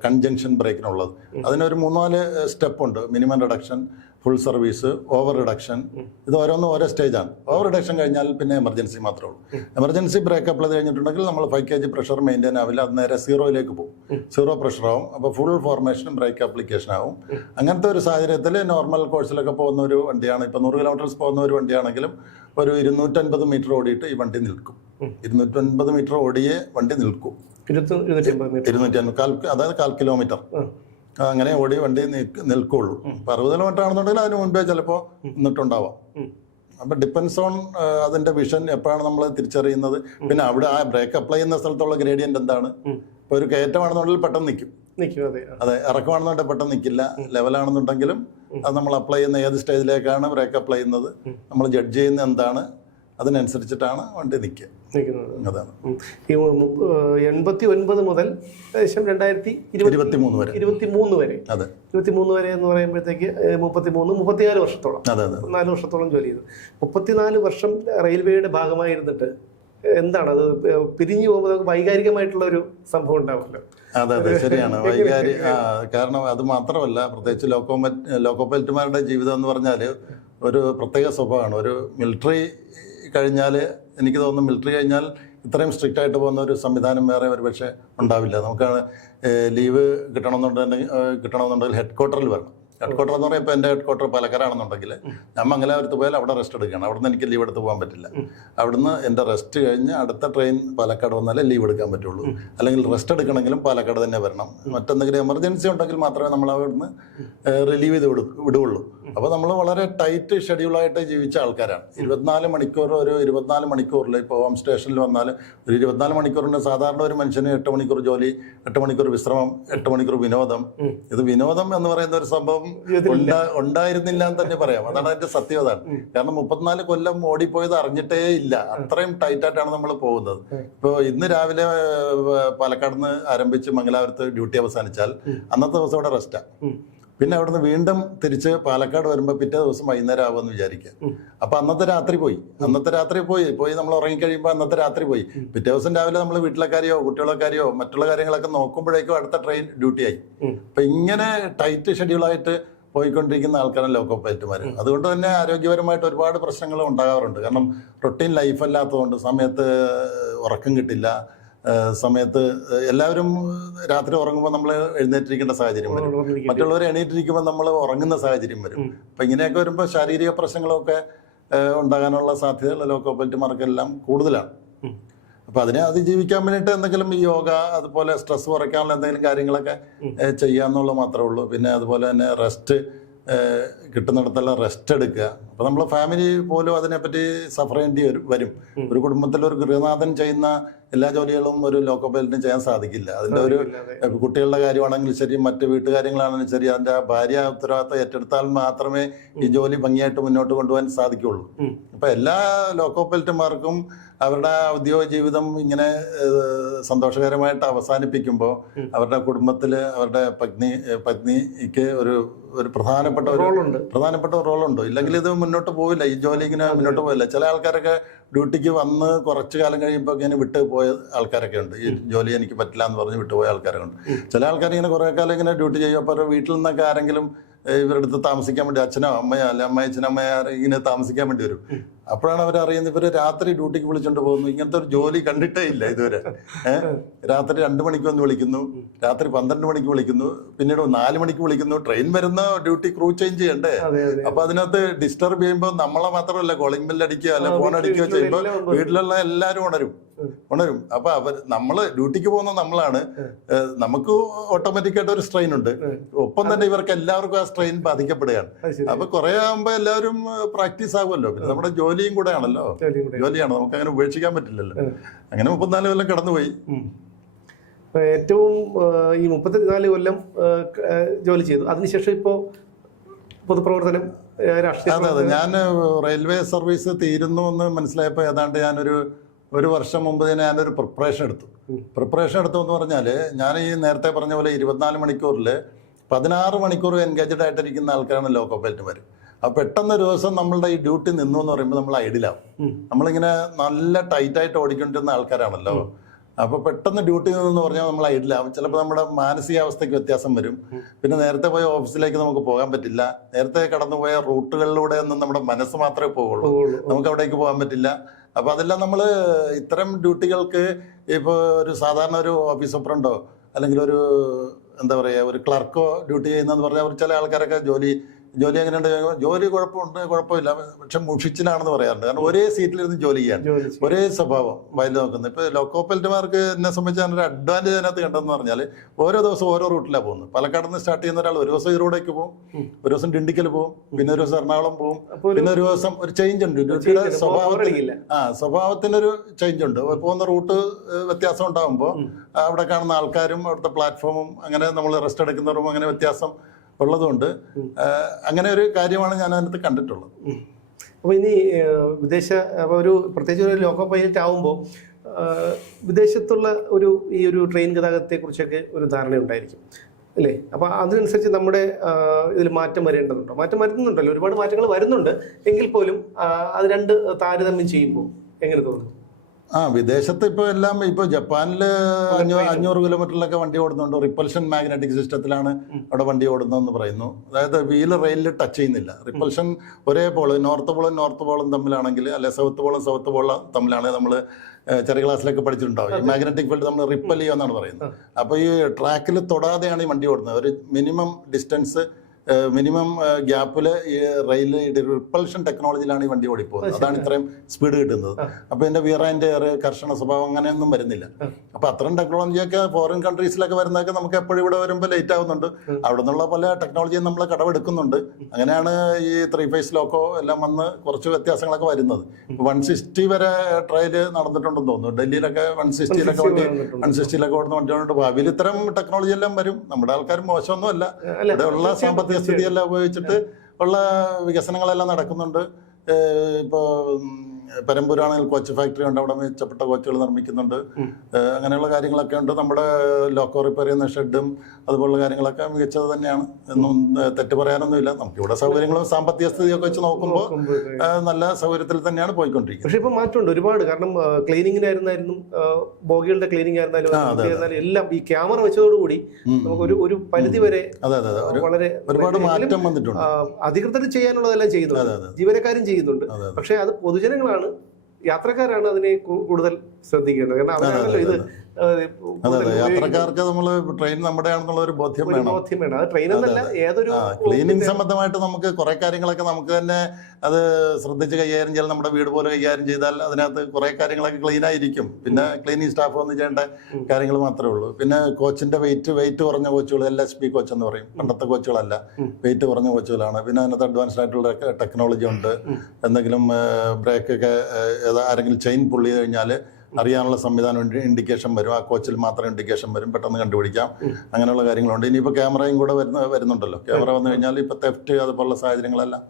കൺജങ്ഷൻ ബ്രേക്കിനുള്ളത്. അതിനൊരു 3-4 സ്റ്റെപ്പുണ്ട്. Minimum reduction, full service, over reduction. ഇത് ഓരോന്നും ഓരോ സ്റ്റേജാണ്. ഓവർ റിഡക്ഷൻ കഴിഞ്ഞാൽ പിന്നെ എമർജൻസി മാത്രമേ ഉള്ളൂ. എമർജൻസി ബ്രേക്ക് അപ്ലൈ കഴിഞ്ഞിട്ടുണ്ടെങ്കിൽ നമ്മൾ 5 kg പ്രഷർ മെയിൻറ്റെയിൻ ആവില്ല. അത് നേരെ 0യിലേക്ക് പോകും. 0 പ്രഷറാവും. അപ്പോൾ ഫുൾ ഫോർമേഷനും ബ്രേക്ക് ആപ്ലിക്കേഷൻ ആവും. അങ്ങനത്തെ ഒരു സാഹചര്യത്തിൽ നോർമൽ കോഴ്സിലൊക്കെ പോകുന്ന ഒരു വണ്ടിയാണ്, ഇപ്പോൾ 100 കിലോമീറ്റേഴ്സ് പോകുന്ന ഒരു വണ്ടിയാണെങ്കിലും ഒരു 250 മീറ്റർ ഓടിയിട്ട് ഈ വണ്ടി നിൽക്കും. 250 മീറ്റർ ഓടിയേ വണ്ടി നിൽക്കും. 250, അതായത് 1/4 കിലോമീറ്റർ അങ്ങനെ ഓടി വണ്ടി നിൽക്കുള്ളൂ. 60 കിലോമീറ്റർ ആണെന്നുണ്ടെങ്കിൽ അതിന് മുൻപേ ചിലപ്പോൾ നിന്നിട്ടുണ്ടാവാം. അപ്പം ഡിപ്പെൻസ് ഓൺ അതിൻ്റെ വിഷൻ എപ്പോഴാണ് നമ്മൾ തിരിച്ചറിയുന്നത്. പിന്നെ അവിടെ ആ ബ്രേക്ക് അപ്ലൈ ചെയ്യുന്ന സ്ഥലത്തുള്ള ഗ്രേഡിയൻ്റ് എന്താണ്. ഇപ്പോൾ ഒരു കയറ്റമാണെന്നുണ്ടെങ്കിൽ പെട്ടെന്ന് നിൽക്കും. അതെ, ഇറക്കമാണെന്നുണ്ടെങ്കിൽ പെട്ടെന്ന് നിൽക്കില്ല. ലെവലാണെന്നുണ്ടെങ്കിലും അത് നമ്മൾ അപ്ലൈ ചെയ്യുന്ന ഏത് സ്റ്റേജിലേക്കാണ് ബ്രേക്ക് അപ്ലൈ ചെയ്യുന്നത്, നമ്മൾ ജഡ്ജ് ചെയ്യുന്ന എന്താണ്, അതിനനുസരിച്ചിട്ടാണ് വണ്ടി നിൽക്കുന്നത്. അതാണ് ഈ 89 മുതൽ ഏകദേശം 2023 വരെ. അതെ, 23 വരെ എന്ന് പറയുമ്പോഴത്തേക്ക് 34 വർഷത്തോളം, 4 വർഷത്തോളം ജോലി ചെയ്തു. 34 വർഷം റെയിൽവേയുടെ ഭാഗമായിരുന്നിട്ട് എന്താണ് അത് പിരിഞ്ഞു പോകുമ്പോൾ വൈകാരികമായിട്ടുള്ള ഒരു സംഭവം ഉണ്ടാവുമല്ലോ. അതെ, ശരിയാണ്. കാരണം അത് മാത്രമല്ല, പ്രത്യേകിച്ച് ലോക്കോ പൈലറ്റുമാരുടെ ജീവിതം എന്ന് പറഞ്ഞാൽ ഒരു പ്രത്യേക സ്വഭാവമാണ്. ഒരു മിലിറ്ററി കഴിഞ്ഞാൽ, എനിക്ക് തോന്നുന്നു മിലിറ്ററി കഴിഞ്ഞാൽ ഇത്രയും സ്ട്രിക്റ്റ് ആയിട്ട് പോകുന്ന ഒരു സംവിധാനം വേറെ ഒരു പക്ഷേ ഉണ്ടാവില്ല. നമുക്ക് ലീവ് കിട്ടണമെന്നുണ്ടെങ്കിൽ ഹെഡ് ക്വാർട്ടറിൽ വരണം. ഹെഡ് ക്വാർട്ടർ എന്ന് പറയുമ്പോൾ ഇപ്പോൾ എൻ്റെ ഹെഡ് ക്വാർട്ടർ പാലക്കാടാണെന്നുണ്ടെങ്കിൽ ഞാൻ മംഗലാപുരത്ത് പോയാൽ അവിടെ റെസ്റ്റ് എടുക്കുകയാണ്. അവിടുന്ന് എനിക്ക് ലീവ് എടുത്ത് പോകാൻ പറ്റില്ല. അവിടുന്ന് എൻ്റെ റെസ്റ്റ് കഴിഞ്ഞ് അടുത്ത ട്രെയിൻ പാലക്കാട് വന്നാലേ ലീവ് എടുക്കാൻ പറ്റുള്ളൂ. അല്ലെങ്കിൽ റെസ്റ്റ് എടുക്കണമെങ്കിലും പാലക്കാട് തന്നെ വരണം. മറ്റെന്തെങ്കിലും എമർജൻസി ഉണ്ടെങ്കിൽ മാത്രമേ നമ്മൾ അവിടുന്ന് റിലീവ് ചെയ്ത് വിടുകയുള്ളൂ. അപ്പോൾ നമ്മൾ വളരെ ടൈറ്റ് ഷെഡ്യൂളായിട്ട് ജീവിച്ച ആൾക്കാരാണ്. 24 മണിക്കൂർ, ഒരു 24 മണിക്കൂറിൽ ഇപ്പോൾ ഹോം സ്റ്റേഷനിൽ വന്നാൽ ഒരു 24 മണിക്കൂറിൻ്റെ സാധാരണ ഒരു മനുഷ്യന് 8 മണിക്കൂർ ജോലി, 8 മണിക്കൂർ വിശ്രമം, 8 മണിക്കൂർ വിനോദം. ഇത് വിനോദം എന്ന് പറയുന്ന ഒരു സംഭവം ഉണ്ടായിരുന്നില്ല എന്ന് തന്നെ പറയാം. അതാണ് അതിന്റെ സത്യത. കാരണം 34 കൊല്ലം ഓടിപ്പോയത് അറിഞ്ഞിട്ടേ ഇല്ല. അത്രയും ടൈറ്റായിട്ടാണ് നമ്മൾ പോകുന്നത്. ഇപ്പോൾ ഇന്ന് രാവിലെ പാലക്കാട് നിന്ന് ആരംഭിച്ച് മംഗലാപുരത്ത് ഡ്യൂട്ടി അവസാനിച്ചാൽ അന്നത്തെ ദിവസം അവിടെ റെസ്റ്റാണ്. പിന്നെ അവിടുന്ന് വീണ്ടും തിരിച്ച് പാലക്കാട് വരുമ്പോൾ പിറ്റേ ദിവസം വൈകുന്നേരം ആവുമെന്ന് വിചാരിക്കുക. അപ്പം അന്നത്തെ രാത്രി പോയി നമ്മൾ ഉറങ്ങിക്കഴിയുമ്പോൾ അന്നത്തെ രാത്രി പോയി. പിറ്റേ ദിവസം രാവിലെ നമ്മൾ വീട്ടിലെ കാര്യമോ കുട്ടികളെ കാര്യമോ മറ്റുള്ള കാര്യങ്ങളൊക്കെ നോക്കുമ്പോഴേക്കും അടുത്ത ട്രെയിൻ ഡ്യൂട്ടി ആയി. അപ്പം ഇങ്ങനെ ടൈറ്റ് ഷെഡ്യൂളായിട്ട് പോയിക്കൊണ്ടിരിക്കുന്ന ആൾക്കാരാണ് ലോക്കോ പൈലറ്റുമാർ. അതുകൊണ്ട് തന്നെ ആരോഗ്യപരമായിട്ട് ഒരുപാട് പ്രശ്നങ്ങൾ ഉണ്ടാകാറുണ്ട്. കാരണം റൊട്ടീൻ ലൈഫ് അല്ലാത്തതുകൊണ്ട് സമയത്ത് ഉറക്കം കിട്ടില്ല. സമയത്ത് എല്ലാവരും രാത്രി ഉറങ്ങുമ്പോൾ നമ്മൾ എഴുന്നേറ്റിരിക്കേണ്ട സാഹചര്യം വരും. മറ്റുള്ളവർ എണീറ്റിരിക്കുമ്പോൾ നമ്മൾ ഉറങ്ങുന്ന സാഹചര്യം വരും. അപ്പം ഇങ്ങനെയൊക്കെ വരുമ്പോൾ ശാരീരിക പ്രശ്നങ്ങളൊക്കെ ഉണ്ടാകാനുള്ള സാധ്യതകൾ ലോക്കോ പൈലറ്റുമാർക്കെല്ലാം കൂടുതലാണ്. അപ്പം അതിനെ അതിജീവിക്കാൻ വേണ്ടിയിട്ട് എന്തെങ്കിലും ഈ യോഗ, അതുപോലെ സ്ട്രെസ് കുറയ്ക്കാനുള്ള എന്തെങ്കിലും കാര്യങ്ങളൊക്കെ ചെയ്യാമെന്നുള്ളത് മാത്രമേ ഉള്ളൂ. പിന്നെ അതുപോലെ തന്നെ റെസ്റ്റ്, കിട്ടുന്നിടത്തെല്ലാം റെസ്റ്റ് എടുക്കുക. അപ്പോൾ നമ്മൾ ഫാമിലി പോലും അതിനെപ്പറ്റി സഫർ ചെയ്യേണ്ടി വരും. ഒരു കുടുംബത്തിൽ ഒരു ഗൃഹനാഥൻ ചെയ്യുന്ന എല്ലാ ജോലികളും ഒരു ലോക്കോ പൈലറ്റിന് ചെയ്യാൻ സാധിക്കില്ല. അതിൻ്റെ ഒരു കുട്ടികളുടെ കാര്യമാണെങ്കിലും ശരി, മറ്റ് വീട്ടുകാര്യങ്ങളാണെങ്കിലും ശരി, അതിൻ്റെ ഭാര്യ ഉത്തരവാദിത്തം ഏറ്റെടുത്താൽ മാത്രമേ ഈ ജോലി ഭംഗിയായിട്ട് മുന്നോട്ട് കൊണ്ടുപോകാൻ സാധിക്കുകയുള്ളൂ. അപ്പം എല്ലാ ലോക്കോ പൈലറ്റുമാർക്കും അവരുടെ ഔദ്യോഗിക ജീവിതം ഇങ്ങനെ സന്തോഷകരമായിട്ട് അവസാനിപ്പിക്കുമ്പോൾ അവരുടെ കുടുംബത്തിൽ അവരുടെ പത്നിക്ക് ഒരു പ്രധാനപ്പെട്ട റോളുണ്ട്. ഇല്ലെങ്കിൽ ഇത് മുന്നോട്ട് പോവില്ല, ഈ ജോലി ഇങ്ങനെ മുന്നോട്ട് പോവില്ല. ചില ആൾക്കാരൊക്കെ ഡ്യൂട്ടിക്ക് വന്ന് കുറച്ച് കാലം കഴിയുമ്പോൾ ഇങ്ങനെ വിട്ട് പോയ ആൾക്കാരൊക്കെ ഉണ്ട്. ഈ ജോലി എനിക്ക് പറ്റില്ല എന്ന് പറഞ്ഞ് വിട്ടുപോയ ആൾക്കാരൊക്കെ ഉണ്ട്. ചില ആൾക്കാർ ഇങ്ങനെ കുറേ കാലം ഇങ്ങനെ ഡ്യൂട്ടി ചെയ്യും. അപ്പോൾ വീട്ടിൽ നിന്നൊക്കെ ആരെങ്കിലും ഇവരുടെ അടുത്ത് താമസിക്കാൻ വേണ്ടി അച്ഛനോ അമ്മയോ അല്ലെ അച്ഛനമ്മയോ ഇങ്ങനെ താമസിക്കാൻ വേണ്ടി വരും. അപ്പോഴാണ് അവരറിയുന്നത് ഇവര് രാത്രി ഡ്യൂട്ടിക്ക് വിളിച്ചോണ്ട് പോകുന്നു. ഇങ്ങനത്തെ ഒരു ജോലി കണ്ടിട്ടേ ഇല്ല ഇതുവരെ. രാത്രി 2 മണിക്ക് വന്ന് വിളിക്കുന്നു, രാത്രി 12 മണിക്ക് വിളിക്കുന്നു, പിന്നീട് 4 മണിക്ക് വിളിക്കുന്നു. ട്രെയിൻ വരുന്ന ഡ്യൂട്ടി ക്രൂ ചേഞ്ച് ചെയ്യണ്ടേ? അപ്പൊ അതിനകത്ത് ഡിസ്റ്റർബ് ചെയ്യുമ്പോൾ നമ്മളെ മാത്രമല്ല കോളിംഗ് ബെൽ അടിക്കുകയോ അല്ലെ ഫോൺ അടിക്കുകയോ ചെയ്യുമ്പോൾ വീട്ടിലുള്ള എല്ലാവരും ഉണരും. അപ്പൊ നമ്മള് ഡ്യൂട്ടിക്ക് പോകുന്ന നമ്മളാണ്, നമുക്ക് ഓട്ടോമാറ്റിക്കായിട്ട് ഒരു സ്ട്രെയിൻ ഉണ്ട്. ഒപ്പം തന്നെ ഇവർക്ക് എല്ലാവർക്കും ആ സ്ട്രെയിൻ ബാധിക്കപ്പെടുകയാണ്. അപ്പൊ കുറെ ആകുമ്പോ എല്ലാവരും പ്രാക്ടീസ് ആകുമല്ലോ. പിന്നെ നമ്മുടെ ജോലിയും കൂടെ ആണല്ലോ, ജോലിയാണ്, നമുക്ക് അങ്ങനെ ഉപേക്ഷിക്കാൻ പറ്റില്ലല്ലോ. അങ്ങനെ 34 കൊല്ലം കടന്നുപോയി. ഏറ്റവും ഈ 34 കൊല്ലം ജോലി ചെയ്തു. അതിനുശേഷം ഇപ്പോ പൊതുപ്രവർത്തനം, രാഷ്ട്രീയ. അതെ, ഞാൻ റെയിൽവേ സർവീസ് തീരുന്നു എന്ന് മനസ്സിലായപ്പോൾ ഏതാണ്ട് ഒരു വർഷം മുമ്പ് തന്നെ ഞാനൊരു പ്രിപ്പറേഷൻ എടുത്തു എന്ന് പറഞ്ഞാൽ, ഞാൻ ഈ നേരത്തെ പറഞ്ഞ പോലെ 24 മണിക്കൂറിൽ 16 മണിക്കൂർ എൻഗേജഡ് ആയിട്ടിരിക്കുന്ന ആൾക്കാരാണ് ലോക്കോ പൈലറ്റുമാർ. അപ്പോൾ പെട്ടെന്ന് ഒരു ദിവസം നമ്മളുടെ ഈ ഡ്യൂട്ടി നിന്നു എന്ന് പറയുമ്പോൾ നമ്മൾ ഐഡിലാവും. നമ്മളിങ്ങനെ നല്ല ടൈറ്റായിട്ട് ഓടിക്കൊണ്ടിരുന്ന ആൾക്കാരാണല്ലോ. അപ്പോൾ പെട്ടെന്ന് ഡ്യൂട്ടി നിന്നെന്ന് പറഞ്ഞാൽ നമ്മൾ ഐഡിലാവും. ചിലപ്പോൾ നമ്മുടെ മാനസികാവസ്ഥയ്ക്ക് വ്യത്യാസം വരും. പിന്നെ നേരത്തെ പോയ ഓഫീസിലേക്ക് നമുക്ക് പോകാൻ പറ്റില്ല. നേരത്തെ കടന്നുപോയ റൂട്ടുകളിലൂടെ ഒന്നും നമ്മുടെ മനസ്സ് മാത്രമേ പോവുള്ളൂ, നമുക്ക് അവിടേക്ക് പോകാൻ പറ്റില്ല. അപ്പോൾ അതെല്ലാം നമ്മൾ ഇത്തരം ഡ്യൂട്ടികൾക്ക് ഇപ്പോൾ ഒരു സാധാരണ ഒരു ഓഫീസ് സൂപ്രണ്ടോ അല്ലെങ്കിൽ ഒരു എന്താ പറയുക ഒരു ക്ലർക്കോ ഡ്യൂട്ടി ചെയ്യുന്നതെന്ന് പറഞ്ഞാൽ ചില ആൾക്കാരൊക്കെ ജോലി എങ്ങനെയുണ്ട്, ജോലി കുഴപ്പമില്ല, പക്ഷെ മുഷിച്ചിലാണെന്ന് പറയാറുണ്ട്. കാരണം ഒരേ സീറ്റിലിരുന്ന് ജോലി ചെയ്യാൻ, ഒരേ സ്വഭാവം വയലിൽ നോക്കുന്നത്. ഇപ്പോൾ ലോക്കോ പൈലറ്റുമാർക്ക് എന്നെ സംബന്ധിച്ച് ഒരു അഡ്വാൻറ്റേജ് അതിനകത്ത് കണ്ടെന്ന് പറഞ്ഞാൽ ഓരോ ദിവസം ഓരോ റൂട്ടിലാണ് പോകുന്നത്. പാലക്കാട് നിന്ന് സ്റ്റാർട്ട് ചെയ്യുന്ന ഒരാൾ ഒരു ദിവസം ഈറോഡേക്ക് പോകും, ഒരു ദിവസം ഡിണ്ടിക്കൽ പോകും, പിന്നെ ഒരു ദിവസം എറണാകുളം പോകും, പിന്നെ ഒരു ദിവസം ഒരു ചേഞ്ച് ഉണ്ട്. ഡ്യൂട്ടിയുടെ സ്വഭാവത്തിനൊരു ചേഞ്ച് ഉണ്ട്. പോകുന്ന റൂട്ട് വ്യത്യാസം ഉണ്ടാകുമ്പോൾ അവിടെ കാണുന്ന ആൾക്കാരും അവിടുത്തെ പ്ലാറ്റ്ഫോമും അങ്ങനെ നമ്മൾ റെസ്റ്റ് എടുക്കുന്നവരും അങ്ങനെ വ്യത്യാസം ഉള്ളതുകൊണ്ട് അങ്ങനെ ഒരു കാര്യമാണ് ഞാൻ അതിനകത്ത് കണ്ടിട്ടുള്ളത്. അപ്പോൾ ഇനി പ്രത്യേകിച്ച് ഒരു ലോക്കോ പൈലറ്റ് ആവുമ്പോൾ വിദേശത്തുള്ള ഈ ഒരു ട്രെയിൻ ഗതാഗതത്തെ കുറിച്ചൊക്കെ ഒരു ധാരണ ഉണ്ടായിരിക്കും അല്ലേ? അപ്പോൾ അതിനനുസരിച്ച് നമ്മുടെ ഇതിൽ മാറ്റം വരേണ്ടതുണ്ടോ? മാറ്റം വരുന്നുണ്ടല്ലോ, ഒരുപാട് മാറ്റങ്ങൾ വരുന്നുണ്ട്. എങ്കിൽ പോലും അത് രണ്ട് താരതമ്യം ചെയ്യുമ്പോൾ എങ്ങനെ തോന്നുന്നു? വിദേശത്ത് ഇപ്പോൾ ജപ്പാനിൽ 500 കിലോമീറ്ററിലൊക്കെ വണ്ടി ഓടുന്നുണ്ട്. റിപ്പൽഷൻ മാഗ്നറ്റിക് സിസ്റ്റത്തിലാണ് അവിടെ വണ്ടി ഓടുന്നതെന്ന് പറയുന്നു. അതായത് വീല് റെയിലിൽ ടച്ച് ചെയ്യുന്നില്ല. റിപ്പൽഷൻ ഒരേ പോള്, നോർത്ത് പോളും തമ്മിലാണെങ്കിൽ, അല്ലെ സൗത്ത് പോളും തമ്മിലാണെങ്കിൽ നമ്മൾ ചെറിയ ക്ലാസ്സിലൊക്കെ പഠിച്ചിട്ടുണ്ടാവും. ഈ മാഗ്നറ്റിക് ഫീൽഡ് നമ്മൾ റിപ്പൽ ചെയ്യുമെന്നാണ് പറയുന്നത്. അപ്പോൾ ഈ ട്രാക്കിൽ തൊടാതെയാണ് ഈ വണ്ടി ഓടുന്നത്. ഒരു മിനിമം ഡിസ്റ്റൻസ്, മിനിമം ഗ്യാപ്പിൽ ഈ റെയിൽ റിപ്പൽഷൻ ടെക്നോളജിയിലാണ് ഈ വണ്ടി ഓടിപ്പോകുന്നത്. അതാണ് ഇത്രയും സ്പീഡ് കിട്ടുന്നത്. അപ്പോൾ ഇതിൻ്റെ വിയർ ആൻഡ് എയർ, കർശന സ്വഭാവം അങ്ങനെയൊന്നും വരുന്നില്ല. അപ്പോൾ അത്രയും ടെക്നോളജിയൊക്കെ ഫോറിൻ കൺട്രീസിലൊക്കെ വരുന്നതൊക്കെ നമുക്ക് എപ്പോഴും ഇവിടെ വരുമ്പോൾ ലേറ്റ് ആവുന്നുണ്ട്. അവിടെ നിന്നുള്ള പല ടെക്നോളജിയും നമ്മൾ കടമെടുക്കുന്നുണ്ട്. അങ്ങനെയാണ് ഈ 3 ഫേസ് ലോക്കോ എല്ലാം വന്ന് കുറച്ച് വ്യത്യാസങ്ങളൊക്കെ വരുന്നത്. 160 വരെ ട്രയൽ നടന്നിട്ടുണ്ടെന്ന് തോന്നുന്നു. ഡൽഹിയിലൊക്കെ 160 ഓടുന്ന വണ്ടികളുണ്ട്. ഭാവിയിൽ ഇത്തരം ടെക്നോളജി എല്ലാം വരും. നമ്മുടെ ആൾക്കാർ മോശമൊന്നും അല്ല. ഇവിടെ ഉള്ള സാമ്പത്തിക സ്ഥിതിയെല്ലാം ഉപയോഗിച്ചിട്ട് ഉള്ള വികസനങ്ങളെല്ലാം നടക്കുന്നുണ്ട്. ഇപ്പോൾ പെരമ്പൂരാണെങ്കിൽ കോച്ച് ഫാക്ടറി ഉണ്ട്, അവിടെ മെച്ചപ്പെട്ട കോച്ചുകൾ നിർമ്മിക്കുന്നുണ്ട്. അങ്ങനെയുള്ള കാര്യങ്ങളൊക്കെ ഉണ്ട്. നമ്മുടെ ലോക്കോ റിപ്പയർ ചെയ്യുന്ന ഷെഡും അതുപോലുള്ള കാര്യങ്ങളൊക്കെ മികച്ചത് തന്നെയാണ്. എന്നും തെറ്റ് പറയാനൊന്നുമില്ല. നമുക്കിവിടെ സൗകര്യങ്ങളും സാമ്പത്തിക സ്ഥിതിയൊക്കെ വെച്ച് നോക്കുമ്പോൾ നല്ല സൗകര്യത്തിൽ തന്നെയാണ് പോയിക്കൊണ്ടിരിക്കുന്നത്. പക്ഷേ ഇപ്പോൾ മാറ്റമുണ്ട് ഒരുപാട്. കാരണം ക്ലീനിങ്ങിനായിരുന്നാലും, ബോഗികളുടെ ക്ലീനിങ് ആയിരുന്നാലും എല്ലാം ഈ ക്യാമറ വെച്ചതോടുകൂടി നമുക്ക് ഒരു പരിധി വരെ വളരെ ഒരുപാട് മാറ്റം വന്നിട്ടുണ്ട്. അധികൃതർ ചെയ്യാനുള്ളതെല്ലാം ചെയ്യുന്നുണ്ട്, ജീവനക്കാരും ചെയ്യുന്നുണ്ട്. പക്ഷേ അത് പൊതുജനങ്ങളാണ്, യാത്രക്കാരാണ് അതിനെ കൂടുതൽ ശ്രദ്ധിക്കേണ്ടത്. കാരണം അവരാണല്ലോ ഇത് യാത്രക്കാർക്ക് നമ്മൾ ട്രെയിൻ നമ്മുടെ ആണെന്നുള്ള ഒരു ബോധ്യം വേണം. അത് ട്രെയിൻ എന്നല്ല, ഏതൊരു ക്ലീനിങ് സംബന്ധമായിട്ട് നമുക്ക് കുറെ കാര്യങ്ങളൊക്കെ നമുക്ക് തന്നെ അത് ശ്രദ്ധിച്ച് കൈകാര്യം ചെയ്യാൻ, നമ്മുടെ വീട് പോലെ കൈകാര്യം ചെയ്താൽ അതിനകത്ത് കുറെ കാര്യങ്ങളൊക്കെ ക്ലീൻ ആയിരിക്കും. പിന്നെ ക്ലീനിങ് സ്റ്റാഫ് വന്ന് ചെയ്യേണ്ട കാര്യങ്ങൾ മാത്രമേ ഉള്ളൂ. പിന്നെ കോച്ചിന്റെ വെയിറ്റ് കുറഞ്ഞ കോച്ചുകൾ, LHP കോച്ച് എന്ന് പറയും, പണ്ടത്തെ കോച്ചുകളല്ല, വെയിറ്റ് കുറഞ്ഞ കോച്ചുകളാണ്. പിന്നെ അതിനകത്ത് അഡ്വാൻസ്ഡ് ആയിട്ടുള്ള ടെക്നോളജി ഉണ്ട്. എന്തെങ്കിലും ബ്രേക്കൊക്കെ ആരെങ്കിലും ചെയിൻ പുള്ളി കഴിഞ്ഞാൽ അറിയാനുള്ള സംവിധാനം, ഇൻഡിക്കേഷൻ വരും. ആ കോച്ചിൽ മാത്രം ഇൻഡിക്കേഷൻ വരും, പെട്ടെന്ന് കണ്ടുപിടിക്കാം. അങ്ങനെയുള്ള കാര്യങ്ങളുണ്ട്. ഇനിയിപ്പോൾ ക്യാമറയും കൂടെ വരുന്നുണ്ടല്ലോ. ക്യാമറ വന്നു കഴിഞ്ഞാൽ ഇപ്പോൾ തെഫ്റ്റ് അതുപോലുള്ള സാഹചര്യങ്ങളെല്ലാം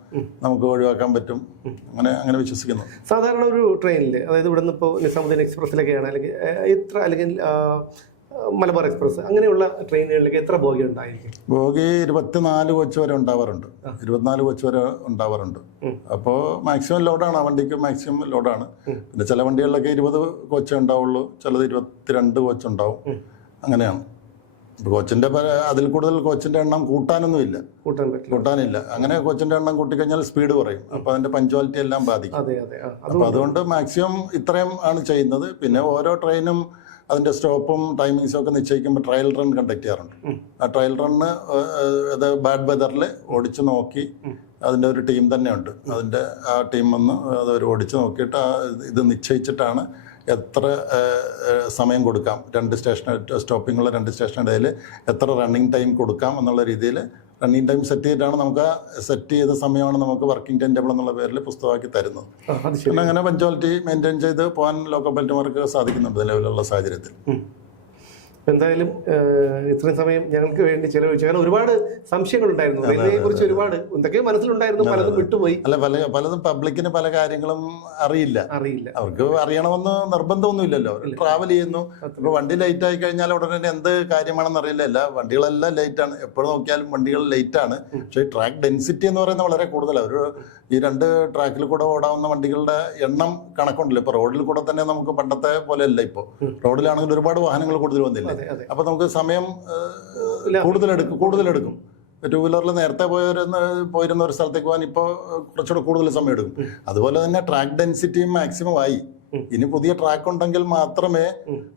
നമുക്ക് ഒഴിവാക്കാൻ പറ്റും. അങ്ങനെ വിശ്വസിക്കുന്നു. സാധാരണ ഒരു ട്രെയിനിൽ, അതായത് ഇവിടെ നിന്ന് ഇപ്പോൾ നിസാമുദ്ദീൻ എക്സ്പ്രസ്സിലൊക്കെയാണ്, അല്ലെങ്കിൽ മലബാർ എക്സ്പ്രസ്, അങ്ങനെയുള്ള ട്രെയിനുകളിലേക്ക് എത്ര ബോഗി ഉണ്ടായിരിക്കും? ബോഗി 24 കോച്ച് വരെ ഉണ്ടാവാറുണ്ട്. 24 കോച്ച് വരെ ഉണ്ടാവാറുണ്ട്. അപ്പോൾ മാക്സിമം ലോഡാണ്, ആ വണ്ടിക്ക് മാക്സിമം ലോഡാണ്. പിന്നെ ചില വണ്ടികളിലൊക്കെ 20 കോച്ചേ ഉണ്ടാവുള്ളൂ, ചിലത് 22 കോച്ച് ഉണ്ടാവും. അങ്ങനെയാണ്. കോച്ചിന്റെ അതിൽ കൂടുതൽ കോച്ചിന്റെ എണ്ണം കൂട്ടാനൊന്നുമില്ല, കൂട്ടാൻ പറ്റില്ല. കൂട്ടാനില്ല. അങ്ങനെ കോച്ചിന്റെ എണ്ണം കൂട്ടിക്കഴിഞ്ഞാൽ സ്പീഡ് കുറയും, അപ്പൊ അതിന്റെ പഞ്ച്വാലിറ്റി എല്ലാം ബാധിക്കും. അതെ അതെ. അപ്പൊ അതുകൊണ്ട് മാക്സിമം ഇത്രയും ആണ് ചെയ്യുന്നത്. പിന്നെ ഓരോ ട്രെയിനും അതിന്റെ സ്റ്റോപ്പും ടൈമിങ്സും ഒക്കെ നിശ്ചയിക്കുമ്പോൾ ട്രയൽ റൺ കണ്ടക്ട് ചെയ്യാറുണ്ട്. ആ ട്രയൽ റണ്ണ് അത് ബാഡ് വെതറിൽ ഓടിച്ചു നോക്കി അതിൻ്റെ ഒരു ടീം തന്നെയുണ്ട്. അതിൻ്റെ ആ ടീം വന്ന് അത് അവർ ഓടിച്ചു നോക്കിയിട്ട് ഇത് നിശ്ചയിച്ചിട്ടാണ് എത്ര സമയം കൊടുക്കാം, 2 സ്റ്റേഷൻ സ്റ്റോപ്പിങ്ങുള്ള 2 സ്റ്റേഷനിടയിൽ എത്ര റണ്ണിങ് ടൈം കൊടുക്കാം എന്നുള്ള രീതിയിൽ റണ്ണിങ് ടൈം സെറ്റ് ചെയ്തിട്ടാണ് നമുക്ക് ആ സെറ്റ് ചെയ്ത സമയമാണ് നമുക്ക് വർക്കിംഗ് ടൈം ടേബിൾ എന്നുള്ള പേരിൽ പുസ്തകമാക്കി തരുന്നത്. പിന്നെ അങ്ങനെ പഞ്ച്വാലിറ്റി മെയിൻറ്റെയിൻ ചെയ്ത് പോകാൻ ലോക്കൽ പൈലറ്റുമാർക്ക് സാധിക്കുന്നുണ്ട് നിലവിലുള്ള സാഹചര്യത്തിൽ. എന്തായാലും ഇത്രയും സമയം ഞങ്ങൾക്ക് വേണ്ടി ചെലവഴിച്ചു. കാരണം ഒരുപാട് സംശയങ്ങളുണ്ടായിരുന്നു റെയിൽവേയെ കുറിച്ച്, ഒരുപാട് എന്തൊക്കെയോ മനസ്സിലുണ്ടായിരുന്നു, പലതും വിട്ടുപോയി. അല്ല, പലതും പബ്ലിക്കിന് പല കാര്യങ്ങളും അറിയില്ല. അവർക്ക് അറിയണമെന്ന് നിർബന്ധമൊന്നുമില്ലല്ലോ. അവർ ട്രാവൽ ചെയ്യുന്നു. ഇപ്പൊ വണ്ടി ലേറ്റ് ആയി കഴിഞ്ഞാൽ ഉടനെ എന്ത് കാര്യമാണെന്ന് അറിയില്ല. എല്ലാ വണ്ടികളെല്ലാം ലേറ്റ് ആണ്, എപ്പോഴും നോക്കിയാലും വണ്ടികൾ ലേറ്റ് ആണ്. പക്ഷേ ട്രാക്ക് ഡെൻസിറ്റി എന്ന് പറയുന്നത് വളരെ കൂടുതലാണ്. ഈ 2 ട്രാക്കിൽ കൂടെ ഓടാവുന്ന വണ്ടികളുടെ എണ്ണം കണക്കുണ്ടല്ലോ. ഇപ്പൊ റോഡിൽ കൂടെ തന്നെ നമുക്ക് പണ്ടത്തെ പോലെ അല്ല. ഇപ്പോൾ റോഡിലാണെങ്കിൽ ഒരുപാട് വാഹനങ്ങൾ കൂടുതൽ വന്നില്ല. അപ്പൊ നമുക്ക് സമയം കൂടുതലെടുക്കും. 2 വീലറിൽ നേരത്തെ പോയിരുന്ന ഒരു സ്ഥലത്തേക്ക് പോകാൻ ഇപ്പോൾ കുറച്ചുകൂടെ കൂടുതൽ സമയം എടുക്കും. അതുപോലെ തന്നെ ട്രാക്ക് ഡെൻസിറ്റിയും മാക്സിമം ആയി. ഇനി പുതിയ ട്രാക്ക് ഉണ്ടെങ്കിൽ മാത്രമേ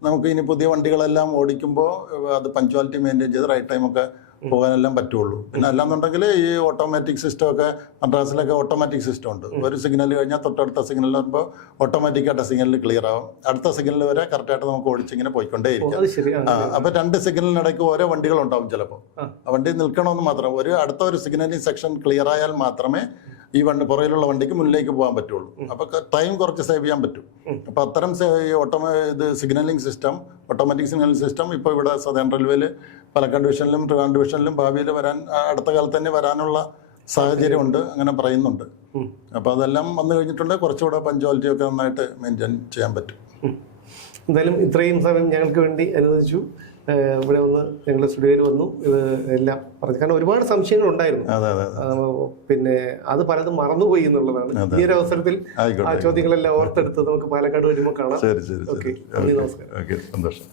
നമുക്ക് ഇനി പുതിയ വണ്ടികളെല്ലാം ഓടിക്കുമ്പോൾ അത് പഞ്ച്വാലിറ്റി മെയിൻറ്റെയിൻ ചെയ്ത് റൈറ്റ് ടൈമൊക്കെ പോകാനെല്ലാം പറ്റുള്ളൂ. പിന്നെ അല്ലാന്നുണ്ടെങ്കിൽ ഈ ഓട്ടോമാറ്റിക് സിസ്റ്റം ഒക്കെ മദ്രാസിലൊക്കെ ഓട്ടോമാറ്റിക് സിസ്റ്റം ഉണ്ട്. ഒരു സിഗ്നൽ കഴിഞ്ഞാൽ തൊട്ടടുത്ത സിഗ്നൽ വരുമ്പോൾ ഓട്ടോമാറ്റിക്കായിട്ട് സിഗ്നൽ ക്ലിയർ ആവും. അടുത്ത സിഗ്നൽ വരെ കറക്റ്റായിട്ട് നമുക്ക് ഓടിച്ചിങ്ങനെ പോയിക്കൊണ്ടേയിരിക്കും. അപ്പൊ 2 സിഗ്നലിനിടയ്ക്ക് ഓരോ വണ്ടികളുണ്ടാവും. ചിലപ്പോൾ ആ വണ്ടി നിൽക്കണമെന്ന് മാത്രം അടുത്ത ഒരു സിഗ്നലിംഗ് സെക്ഷൻ ക്ലിയർ ആയാൽ മാത്രമേ ഈ പുറകിലുള്ള വണ്ടിക്ക് മുന്നിലേക്ക് പോകാൻ പറ്റുള്ളൂ. അപ്പൊ ടൈം കുറച്ച് സേവ് ചെയ്യാൻ പറ്റും. അപ്പൊ അത്തരം signalling system, automatic signalling system ഇപ്പോൾ ഇവിടെ സദേൺ റെയിൽവേയിൽ പാലക്കാട് ഡിവിഷനിലും ട്രിവാൻഡ്രം ഡിവിഷനിലും ഭാവിയിൽ അടുത്ത കാലത്ത് തന്നെ വരാനുള്ള സാഹചര്യമുണ്ട്, അങ്ങനെ പറയുന്നുണ്ട്. അപ്പൊ അതെല്ലാം വന്നു കഴിഞ്ഞിട്ടുണ്ടെങ്കിൽ കുറച്ചുകൂടെ പഞ്ച്വാലിറ്റി ഒക്കെ നന്നായിട്ട് മെയിൻറ്റെയിൻ ചെയ്യാൻ പറ്റും. എന്തായാലും ഇത്രയും സമയം ഞങ്ങൾക്ക് വേണ്ടി അനുവദിച്ചു. ഇവിടെ വന്ന് ഞങ്ങളുടെ സ്റ്റുഡിയോയിൽ വന്നു ഇത് എല്ലാം പറഞ്ഞു. കാരണം ഒരുപാട് സംശയങ്ങൾ ഉണ്ടായിരുന്നു. പിന്നെ അത് പലതും മറന്നുപോയി എന്നുള്ളതാണ്. ഈ ഒരു അവസരത്തിൽ ആ ചോദ്യങ്ങളെല്ലാം ഓർത്തെടുത്ത് നമുക്ക് പാലക്കാട് വരുമ്പോൾ കാണാം. ഓക്കെ, നന്ദി, നമസ്കാരം. സന്തോഷം.